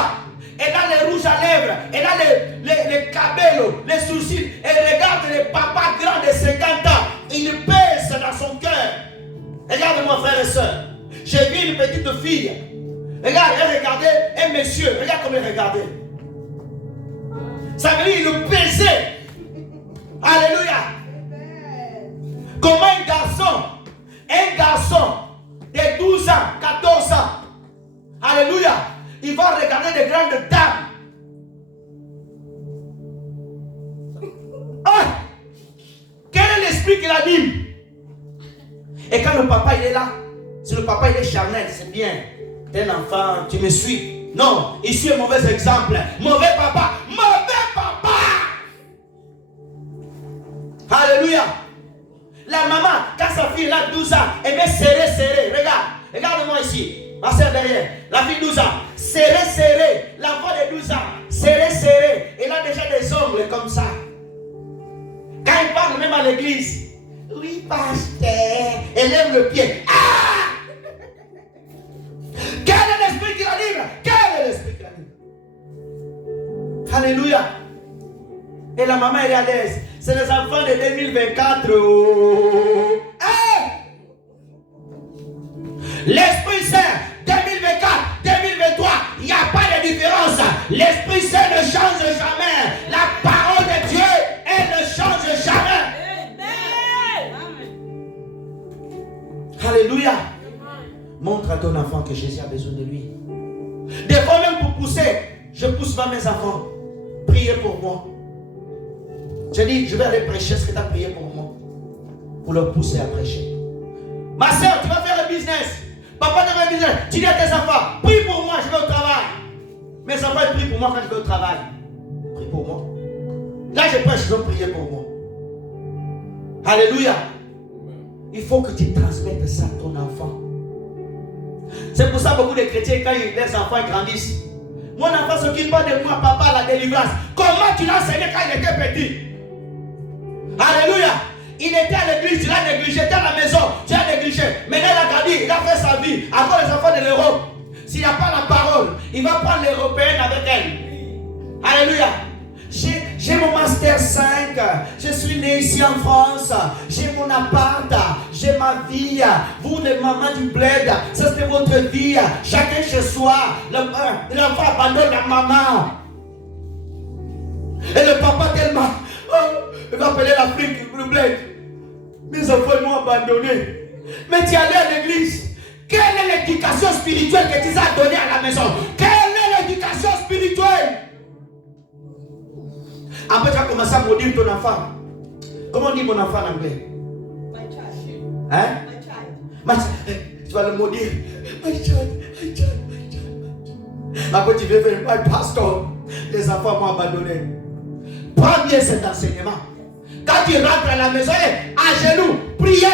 elle a les rouges à lèvres, elle a les cabellos, les sourcils, elle regarde les papas grands de 50 ans, il pèse dans son cœur. Regarde-moi frères et sœurs, j'ai vu une petite fille, regarde, elle regardait un monsieur, regarde comment elle regardait. Ça veut dire il le pesait. Alléluia. Comment un garçon de 12 ans, 14 ans, alléluia, il va regarder des grandes dames. Ah, quel est l'esprit qui l'anime? Et quand le papa il est là, si le papa il est charnel, c'est bien. T'es un enfant, tu me suis. Non, ici un mauvais exemple. Mauvais papa. Alléluia. La maman, quand sa fille a 12 ans, elle met serré. Regarde-moi ici. Ma soeur derrière. La fille 12 ans. Serré. L'enfant de 12 ans. Serré. Elle a déjà des ongles comme ça. Quand il parle même à l'église. Oui, pasteur. Elle lève le pied. Ah! Quel est l'esprit qui l'anime? Alléluia. Et la maman elle est à l'aise. C'est les enfants de 2024. Oh. Hey! L'Esprit Saint, 2024, 2023, il n'y a pas de différence. L'Esprit Saint ne change jamais. La parole de Dieu, elle ne change jamais. Alléluia. Montre à ton enfant que Jésus a besoin de lui. Des fois même pour pousser, je pousse pas mes enfants. Priez pour moi. Je dis, je vais aller prêcher ce que tu as prié pour moi. Pour leur pousser à prêcher. Ma soeur, tu vas faire le business. Papa, tu vas faire le business. Tu dis à tes enfants, prie pour moi, je vais au travail. Mes enfants, ils prient pour moi quand je vais au travail. Prie pour moi. Là, je prêche, je vais prier pour moi. Alléluia. Il faut que tu transmettes ça à ton enfant. C'est pour ça que beaucoup de chrétiens, quand les enfants grandissent, mon enfant s'occupe pas de moi, papa, la délivrance. Comment tu l'as enseigné quand il était petit? Alléluia. Il était à l'église, il a négligé, était à la maison, tu as négligé. Maintenant il a grandi, il a fait sa vie. Encore les enfants de l'Europe. S'il n'y a pas la parole, il va prendre l'européenne avec elle. Alléluia. J'ai mon master 5, je suis né ici en France, j'ai mon appart, j'ai ma vie, vous les mamans du bled, ça c'est votre vie, chacun chez soi, l'enfant abandonne la maman. Et le papa tellement, il va appeler l'Afrique, le bled. Mes enfants m'ont abandonné. Mais tu es allé à l'église. Quelle est l'éducation spirituelle que tu as donnée à la maison? Quelle est l'éducation spirituelle? Après, tu vas commencer à maudire ton enfant. Comment on dit mon enfant en anglais? My child. Hein? My child. Tu vas le maudire. My child. Après, tu viens faire my pastor. Les enfants m'ont abandonné. Prends bien cet enseignement. Quand tu rentres à la maison, à genoux, prière.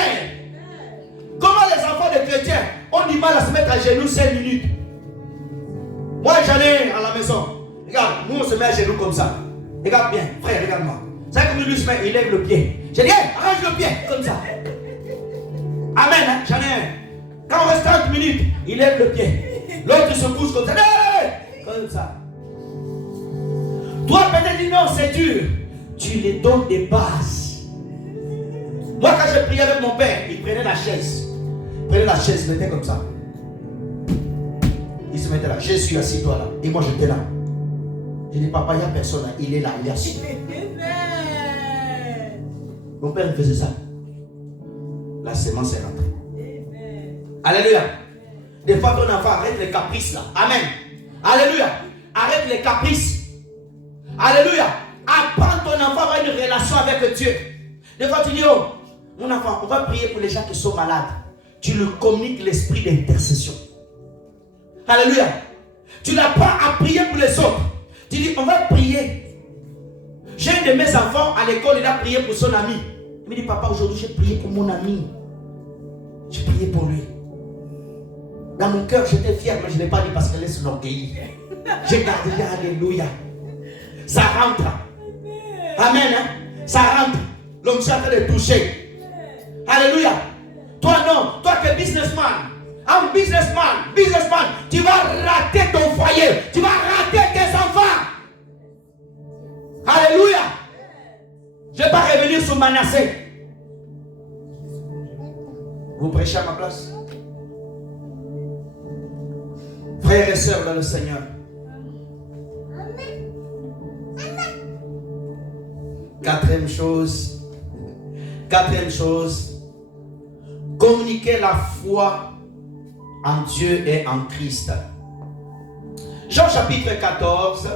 Comment les enfants de chrétiens ont du mal à se mettre à genoux 5 minutes? Moi, j'en ai à la maison. Regarde, nous on se met à genoux comme ça. Regarde bien, frère, regarde-moi. 5 minutes, il lève le pied. J'ai dit, arrange le pied, comme ça. Amen, hein? J'en ai un. Quand on reste 30 minutes, il lève le pied. L'autre se pousse comme ça. Comme ça. Toi, peut-être dis non, c'est dur. Tu les donnes des bases. Moi, quand je priais avec mon père, il prenait la chaise. Il prenait la chaise, il mettait comme ça. Il se mettait là. Je suis assis, toi là. Et moi, j'étais là. Je dis, papa, il n'y a personne là. Il est là, il est assis. Mon père, il faisait ça. La sémence est rentrée. Alléluia. Des fois, ton enfant arrête les caprices là. Amen. Alléluia. Arrête les caprices. Alléluia. Apprends ton enfant à avoir une relation avec Dieu. Des fois, tu dis, oh, mon enfant, on va prier pour les gens qui sont malades. Tu lui communiques l'esprit d'intercession. Alléluia. Tu l'apprends à prier pour les autres. Tu dis, on va prier. J'ai un de mes enfants à l'école, il a prié pour son ami. Il me dit, papa, aujourd'hui, j'ai prié pour mon ami. J'ai prié pour lui. Dans mon cœur, j'étais fier, mais je ne l'ai pas dit parce qu'elle est sur l'orgueil. J'ai gardé, alléluia. Ça rentre. Amen. Hein? Ça rentre. L'homme est en train de toucher. Alléluia. businessman, tu vas rater ton foyer, tu vas rater tes enfants. Alléluia. Je ne vais pas revenir sur Manassé. Vous prêchez à ma place? Frères et sœurs dans le Seigneur. Quatrième chose, communiquer la foi en Dieu et en Christ. Jean chapitre 14,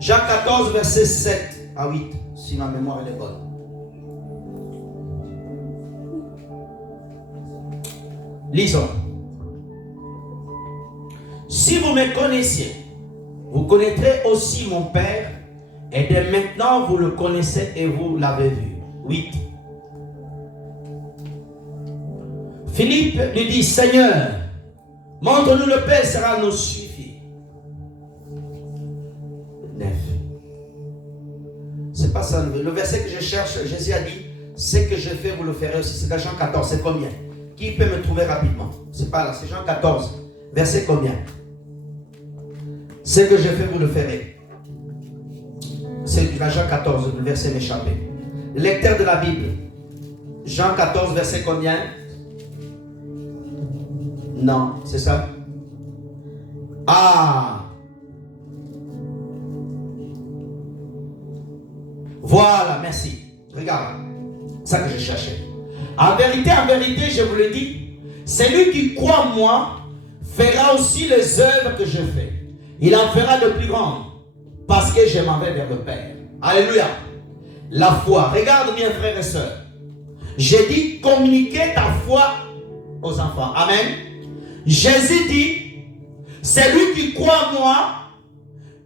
Jean 14 verset 7 à 8, si ma mémoire est bonne. Lisons. Si vous me connaissiez, vous connaîtrez aussi mon Père, et dès maintenant vous le connaissez et vous l'avez vu. 8. Philippe lui dit, Seigneur, montre-nous le Père, sera nous suffit. 9. C'est pas ça. Le verset que je cherche, Jésus a dit, ce que je fais, vous le ferez aussi. C'est dans Jean 14, c'est combien? Qui peut me trouver rapidement? C'est pas là, c'est Jean 14. Verset combien? Ce que je fais, vous le ferez. C'est dans Jean 14, le verset m'échappé. Lecteur de la Bible. Jean 14, verset combien? Non, c'est ça? Ah! Voilà, merci. Regarde, c'est ça que je cherchais. En vérité, je vous le dis, celui qui croit en moi fera aussi les œuvres que je fais. Il en fera de plus grandes, parce que je m'en vais vers le Père. Alléluia. La foi. Regarde bien, frères et sœurs. J'ai dit communiquer ta foi aux enfants. Amen. Jésus dit, celui qui croit en moi,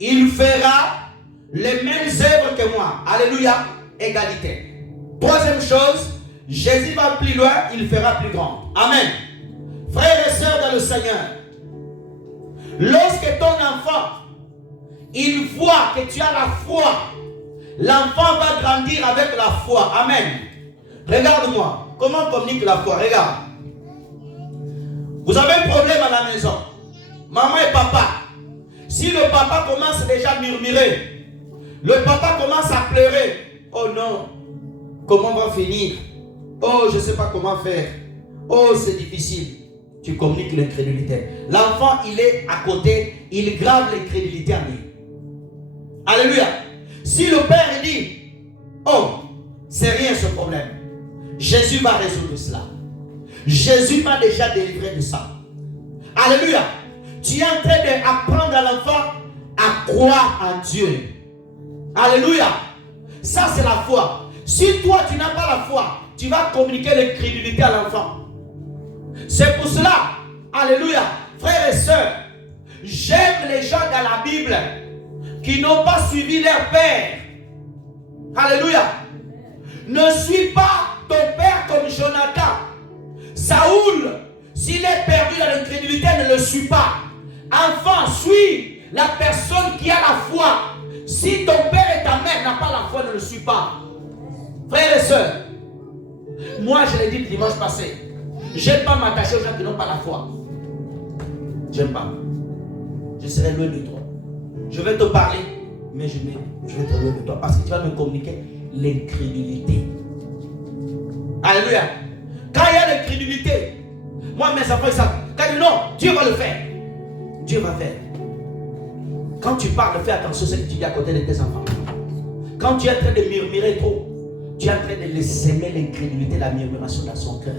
il fera les mêmes œuvres que moi. Alléluia. Égalité. Troisième chose, Jésus va plus loin, il fera plus grand. Amen. Frères et sœurs dans le Seigneur, lorsque ton enfant, il voit que tu as la foi, l'enfant va grandir avec la foi. Amen. Regarde-moi, comment on communique la foi? Regarde. Vous avez un problème à la maison, maman et papa. Si le papa commence déjà à murmurer, le papa commence à pleurer. Oh non, comment on va finir? Oh, je ne sais pas comment faire. Oh, c'est difficile. Tu communiques l'incrédulité. L'enfant, il est à côté, il grave l'incrédulité en lui. Alléluia. Si le père dit, oh, c'est rien ce problème, Jésus va résoudre cela. Jésus m'a déjà délivré de ça. Alléluia. Tu es en train d'apprendre à l'enfant à croire en Dieu. Alléluia. Ça, c'est la foi. Si toi, tu n'as pas la foi, tu vas communiquer l'incrédulité à l'enfant. C'est pour cela, alléluia, frères et sœurs, j'aime les gens dans la Bible qui n'ont pas suivi leur père. Alléluia. Ne suis pas ton père comme Jonathan. Saoul, s'il est perdu dans l'incrédulité, ne le suis pas. Enfant, suis la personne qui a la foi. Si ton père et ta mère n'ont pas la foi, ne le suis pas. Frères et sœurs, moi je l'ai dit le dimanche passé, j'aime pas m'attacher aux gens qui n'ont pas la foi. J'aime pas. Je serai loin de toi. Je vais te parler, mais je vais être loin de toi parce que tu vas me communiquer l'incrédulité. Alléluia. Quand il y a l'incrédulité, moi mes enfants ils savent. Quand ils disent non, Dieu va le faire. Dieu va faire. Quand tu parles, fais attention à ce que tu dis à côté de tes enfants. Quand tu es en train de murmurer trop, tu es en train de laisser semer l'incrédulité, la murmuration dans son cœur.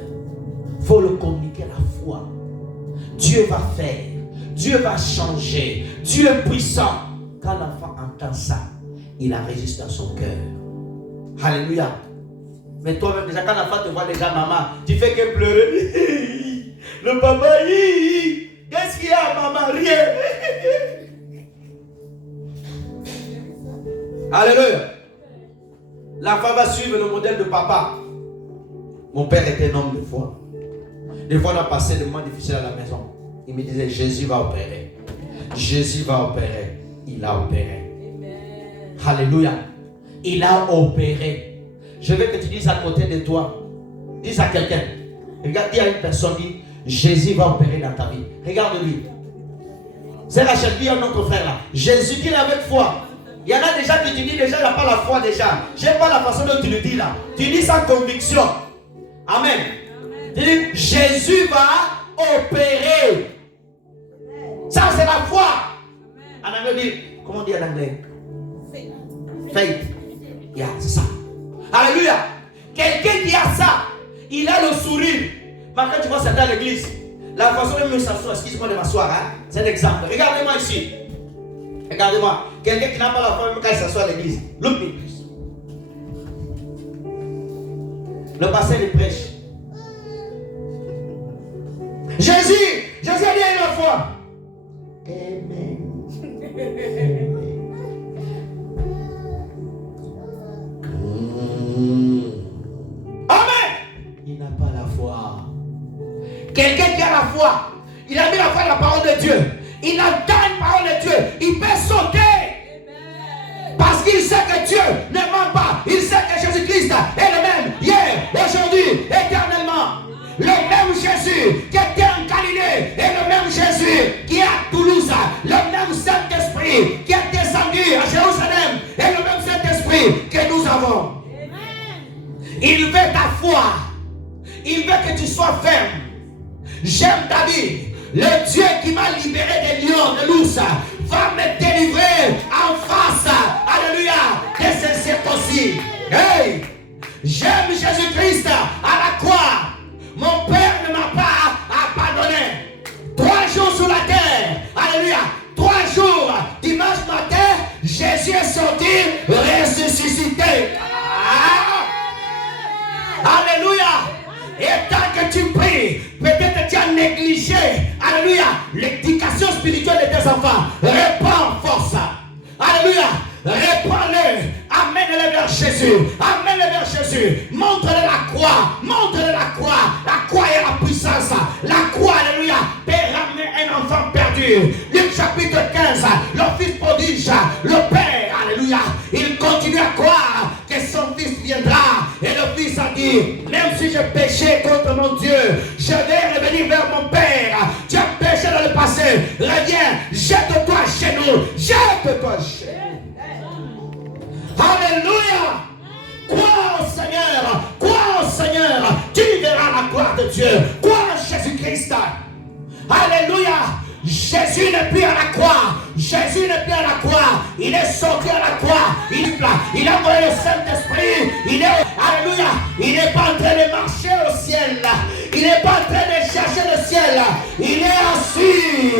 Il faut le communiquer la foi. Dieu va faire. Dieu va changer. Dieu est puissant. Quand l'enfant entend ça, il a résisté dans son cœur. Alléluia. Mais toi-même, déjà, quand l'enfant te voit déjà, maman, tu fais que pleurer. Le papa, qu'est-ce qu'il y a, maman? Rien. Alléluia. L'enfant va suivre le modèle de papa. Mon père était un homme de foi. Des fois, on a passé des moments difficiles à la maison. Il me disait, Jésus va opérer. Jésus va opérer. Il a opéré. Amen. Alléluia. Il a opéré. Je veux que tu dises à côté de toi. Dis à quelqu'un. Regarde, dis à une personne, dis, Jésus va opérer dans ta vie. Regarde-lui. C'est Rachel, dis à notre frère là. Jésus dit avec foi. Il y en a déjà qui tu dis déjà, il n'a pas la foi déjà. J'aime pas la façon dont tu le dis là. Tu dis sans conviction. Amen. Tu dis, Jésus va opérer. Ça c'est la foi. En anglais, dit, comment on dit en anglais? Faith. Yeah, c'est ça. Alléluia. Quelqu'un qui a ça, il a le sourire. Mais quand tu vois ça dans l'église, la façon dont il s'assoit, excuse-moi de m'asseoir, hein? C'est un exemple. Regardez-moi ici. Regardez-moi. Quelqu'un qui n'a pas la foi, même quand il s'assoit à l'église. Look me. Le pasteur il prêche. Jésus a dit une fois. Amen. Amen. Il n'a pas la foi. Quelqu'un qui a la foi, il a mis la foi dans la parole de Dieu. Il entend une parole de Dieu. Il peut sauter. Parce qu'il sait que Dieu ne ment pas. Il sait que Jésus-Christ est le même hier, aujourd'hui, éternellement. Le même Jésus qui était en Galilée est le même Jésus qui est à Toulouse. Le même Saint-Esprit qui est descendu à Jérusalem est le même Saint-Esprit que nous avons. Il veut ta foi. Il veut que tu sois ferme. J'aime David. Le Dieu qui m'a libéré des lions, de l'ours, va me délivrer en face, alléluia, des incirconcis. Hey, j'aime Jésus-Christ à la croix. Mon Père ne m'a pas abandonné. 3 jours sur la terre, alléluia, 3 jours, dimanche matin, Jésus est sorti, ressuscité. Alléluia. Et tant que tu pries, peut-être tu as négligé, alléluia, l'éducation spirituelle de tes enfants. Répands force. Alléluia. Répands-le. Amène-le vers Jésus. Amène-le vers Jésus. Montre-le la croix. Montre-le la croix. La croix est la puissance. La croix, alléluia, peut ramener un enfant perdu. Luc chapitre 15, le fils prodige, le père, alléluia, il continue à croire que son fils viendra. Et le fils a dit, même si je péchais contre mon Dieu, je vais revenir vers mon père. Tu as péché dans le passé. Reviens, jette-toi chez nous. Jette-toi chez nous. Alléluia. Crois au Seigneur. Crois au Seigneur. Tu verras la gloire de Dieu. Crois en Jésus-Christ. Alléluia. Jésus n'est plus à la croix. Jésus n'est plus à la croix. Il est sorti à la croix. Il a envoyé le Saint-Esprit. Alléluia. Il n'est pas en train de marcher au ciel. Il n'est pas en train de chercher le ciel. Il est assis.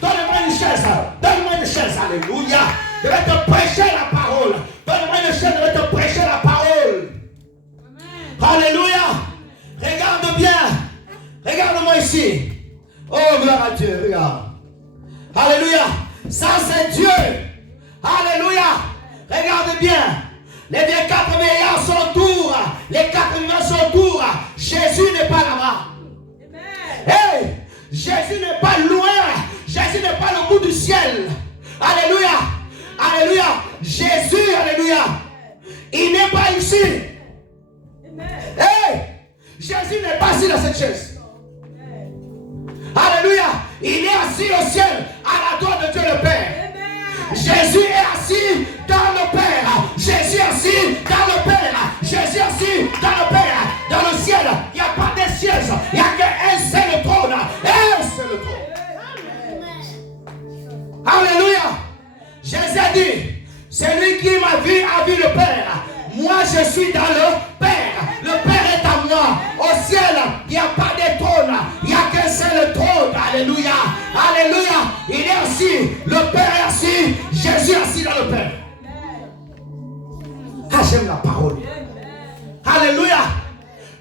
Donne-moi une chaise. Donne-moi une chaise. Alléluia. Je vais te prêcher la parole. Donne-moi une chaise. Je vais te prêcher la parole. Amen. Alléluia. Regarde bien. Regarde-moi ici. Oh, gloire à Dieu. Regarde. Alléluia. Ça, c'est Dieu. Alléluia. Regarde bien. Les 4 vieillards sont autour. Les 4 vivants sont autour. Jésus n'est pas là-bas. Hey, Jésus n'est pas loin. Jésus n'est pas au bout du ciel. Alléluia. Alléluia. Jésus, alléluia, il n'est pas ici. Hey, Jésus n'est pas assis dans cette chaise. Alléluia. Il est assis au ciel à la droite de Dieu le Père. Jésus est assis dans le Père. Jésus est assis dans le Père. Jésus est assis dans le Père. Dans le ciel, il n'y a pas de siège. Il n'y a qu'un seul trône. Un seul trône. Alléluia. Jésus a dit, celui qui m'a vu a vu le Père. Moi je suis dans le Père. Le Père est à moi. Au ciel, il n'y a pas de trône. Il n'y a qu'un seul trône. Alléluia. Alléluia. Il est assis. Le Père est assis. Jésus est assis dans le Père. Ah, j'aime la parole. Alléluia.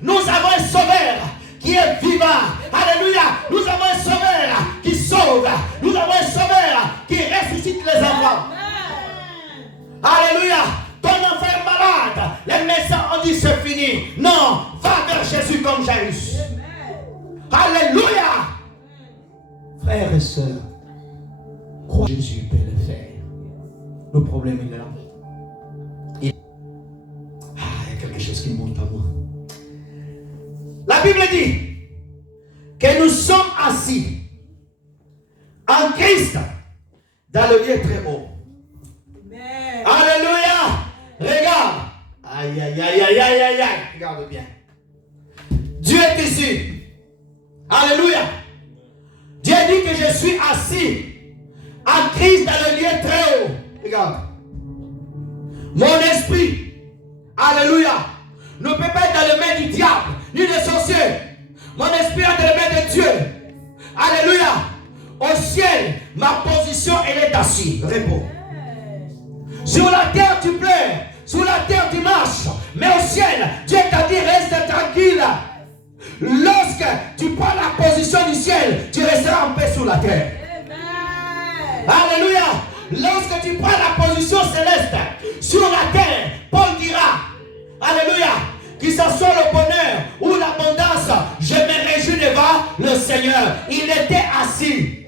Nous avons un sauveur qui est vivant. Alléluia. Nous avons un sauveur qui sauve. Nous avons un sauveur qui ressuscite les enfants. Alléluia. Ton enfant est malade. Les médecins ont dit c'est fini. Non, va vers Jésus comme Jairus. Alléluia. Frères et sœurs, crois Jésus peut le faire. Le problème est là. Il y a quelque chose qui monte à moi. La Bible dit que nous sommes assis en Christ dans le lieu très haut. Amen. Alléluia. Regarde. Aïe, aïe, aïe, aïe, aïe, aïe, aïe. Regarde bien. Dieu est ici. Alléluia. Dieu dit que je suis assis en Christ dans le lieu très haut. Regarde. Mon esprit, alléluia, ne peut pas être dans les mains du diable, ni des sorciers. Mon esprit est dans les mains de Dieu. Alléluia. Au ciel, ma position, elle est assise. Repos. Sur la terre, tu pleures. Sur la terre, tu marches. Mais au ciel, Dieu t'a dit, reste tranquille. Lorsque tu prends la position du ciel, tu resteras en paix sur la terre. Alléluia. Lorsque tu prends la position céleste sur la terre, Paul dira, alléluia, qu'il ce soit le bonheur ou l'abondance, je me réjouis devant le Seigneur. Il était assis.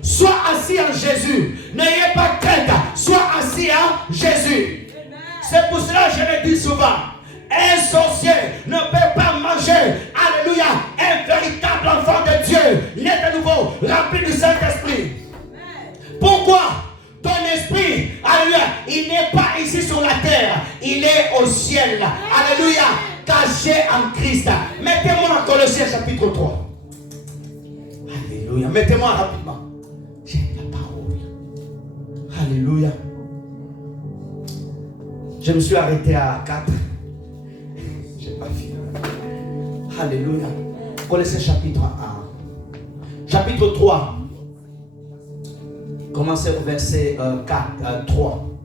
Sois assis en Jésus. N'ayez pas crainte. Sois assis en Jésus. C'est pour cela que je le dis souvent. Un sorcier ne peut pas manger, alléluia, un véritable enfant de Dieu, né de nouveau, rempli du Saint-Esprit. Pourquoi? Ton esprit, alléluia, il n'est pas ici sur la terre, il est au ciel. Alléluia, caché en Christ. Mettez-moi en Colossiens chapitre 3. Alléluia, mettez-moi rapidement. J'ai la parole. Alléluia. Je me suis arrêté à 4. Je n'ai pas fini. Alléluia. Colossiens chapitre 1. Chapitre 3. Commencez au verset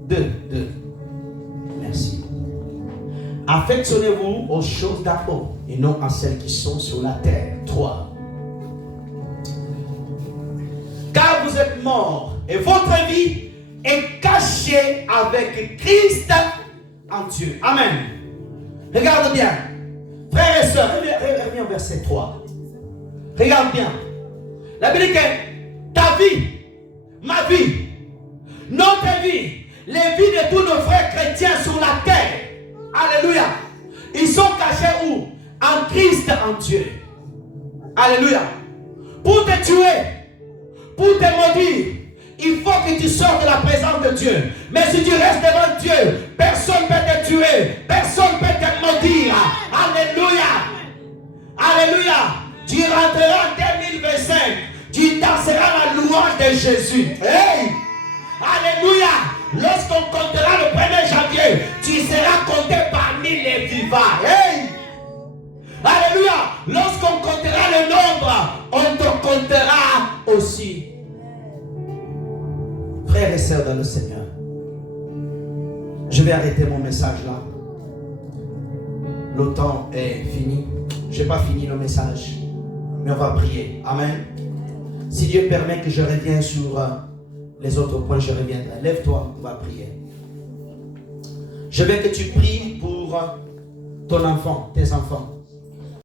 2. Merci. Affectionnez-vous aux choses d'en haut et non à celles qui sont sur la terre. 3. Car vous êtes morts et votre vie est cachée avec Christ en Dieu. Amen. Regarde bien. Frères et sœurs, reviens au verset 3. Regarde bien. La Bible dit que ta vie, ma vie, notre vie, les vies de tous nos frères chrétiens sur la terre, alléluia, ils sont cachés où? En Christ, en Dieu. Alléluia. Pour te tuer, pour te maudire, il faut que tu sortes de la présence de Dieu. Mais si tu restes devant Dieu, personne ne peut te tuer, personne ne peut te maudire. Alléluia. Alléluia. Tu rentreras en 2025. Tu danseras la louange de Jésus. Hey! Alléluia! Lorsqu'on comptera le 1er janvier, tu seras compté parmi les vivants. Hey! Alléluia! Lorsqu'on comptera le nombre, on te comptera aussi. Frères et sœurs dans le Seigneur, je vais arrêter mon message là. Le temps est fini. Je n'ai pas fini le message, mais on va prier. Amen. Si Dieu permet que je revienne sur les autres points, je reviendrai. Lève-toi, on va prier. Je veux que tu pries pour ton enfant, tes enfants.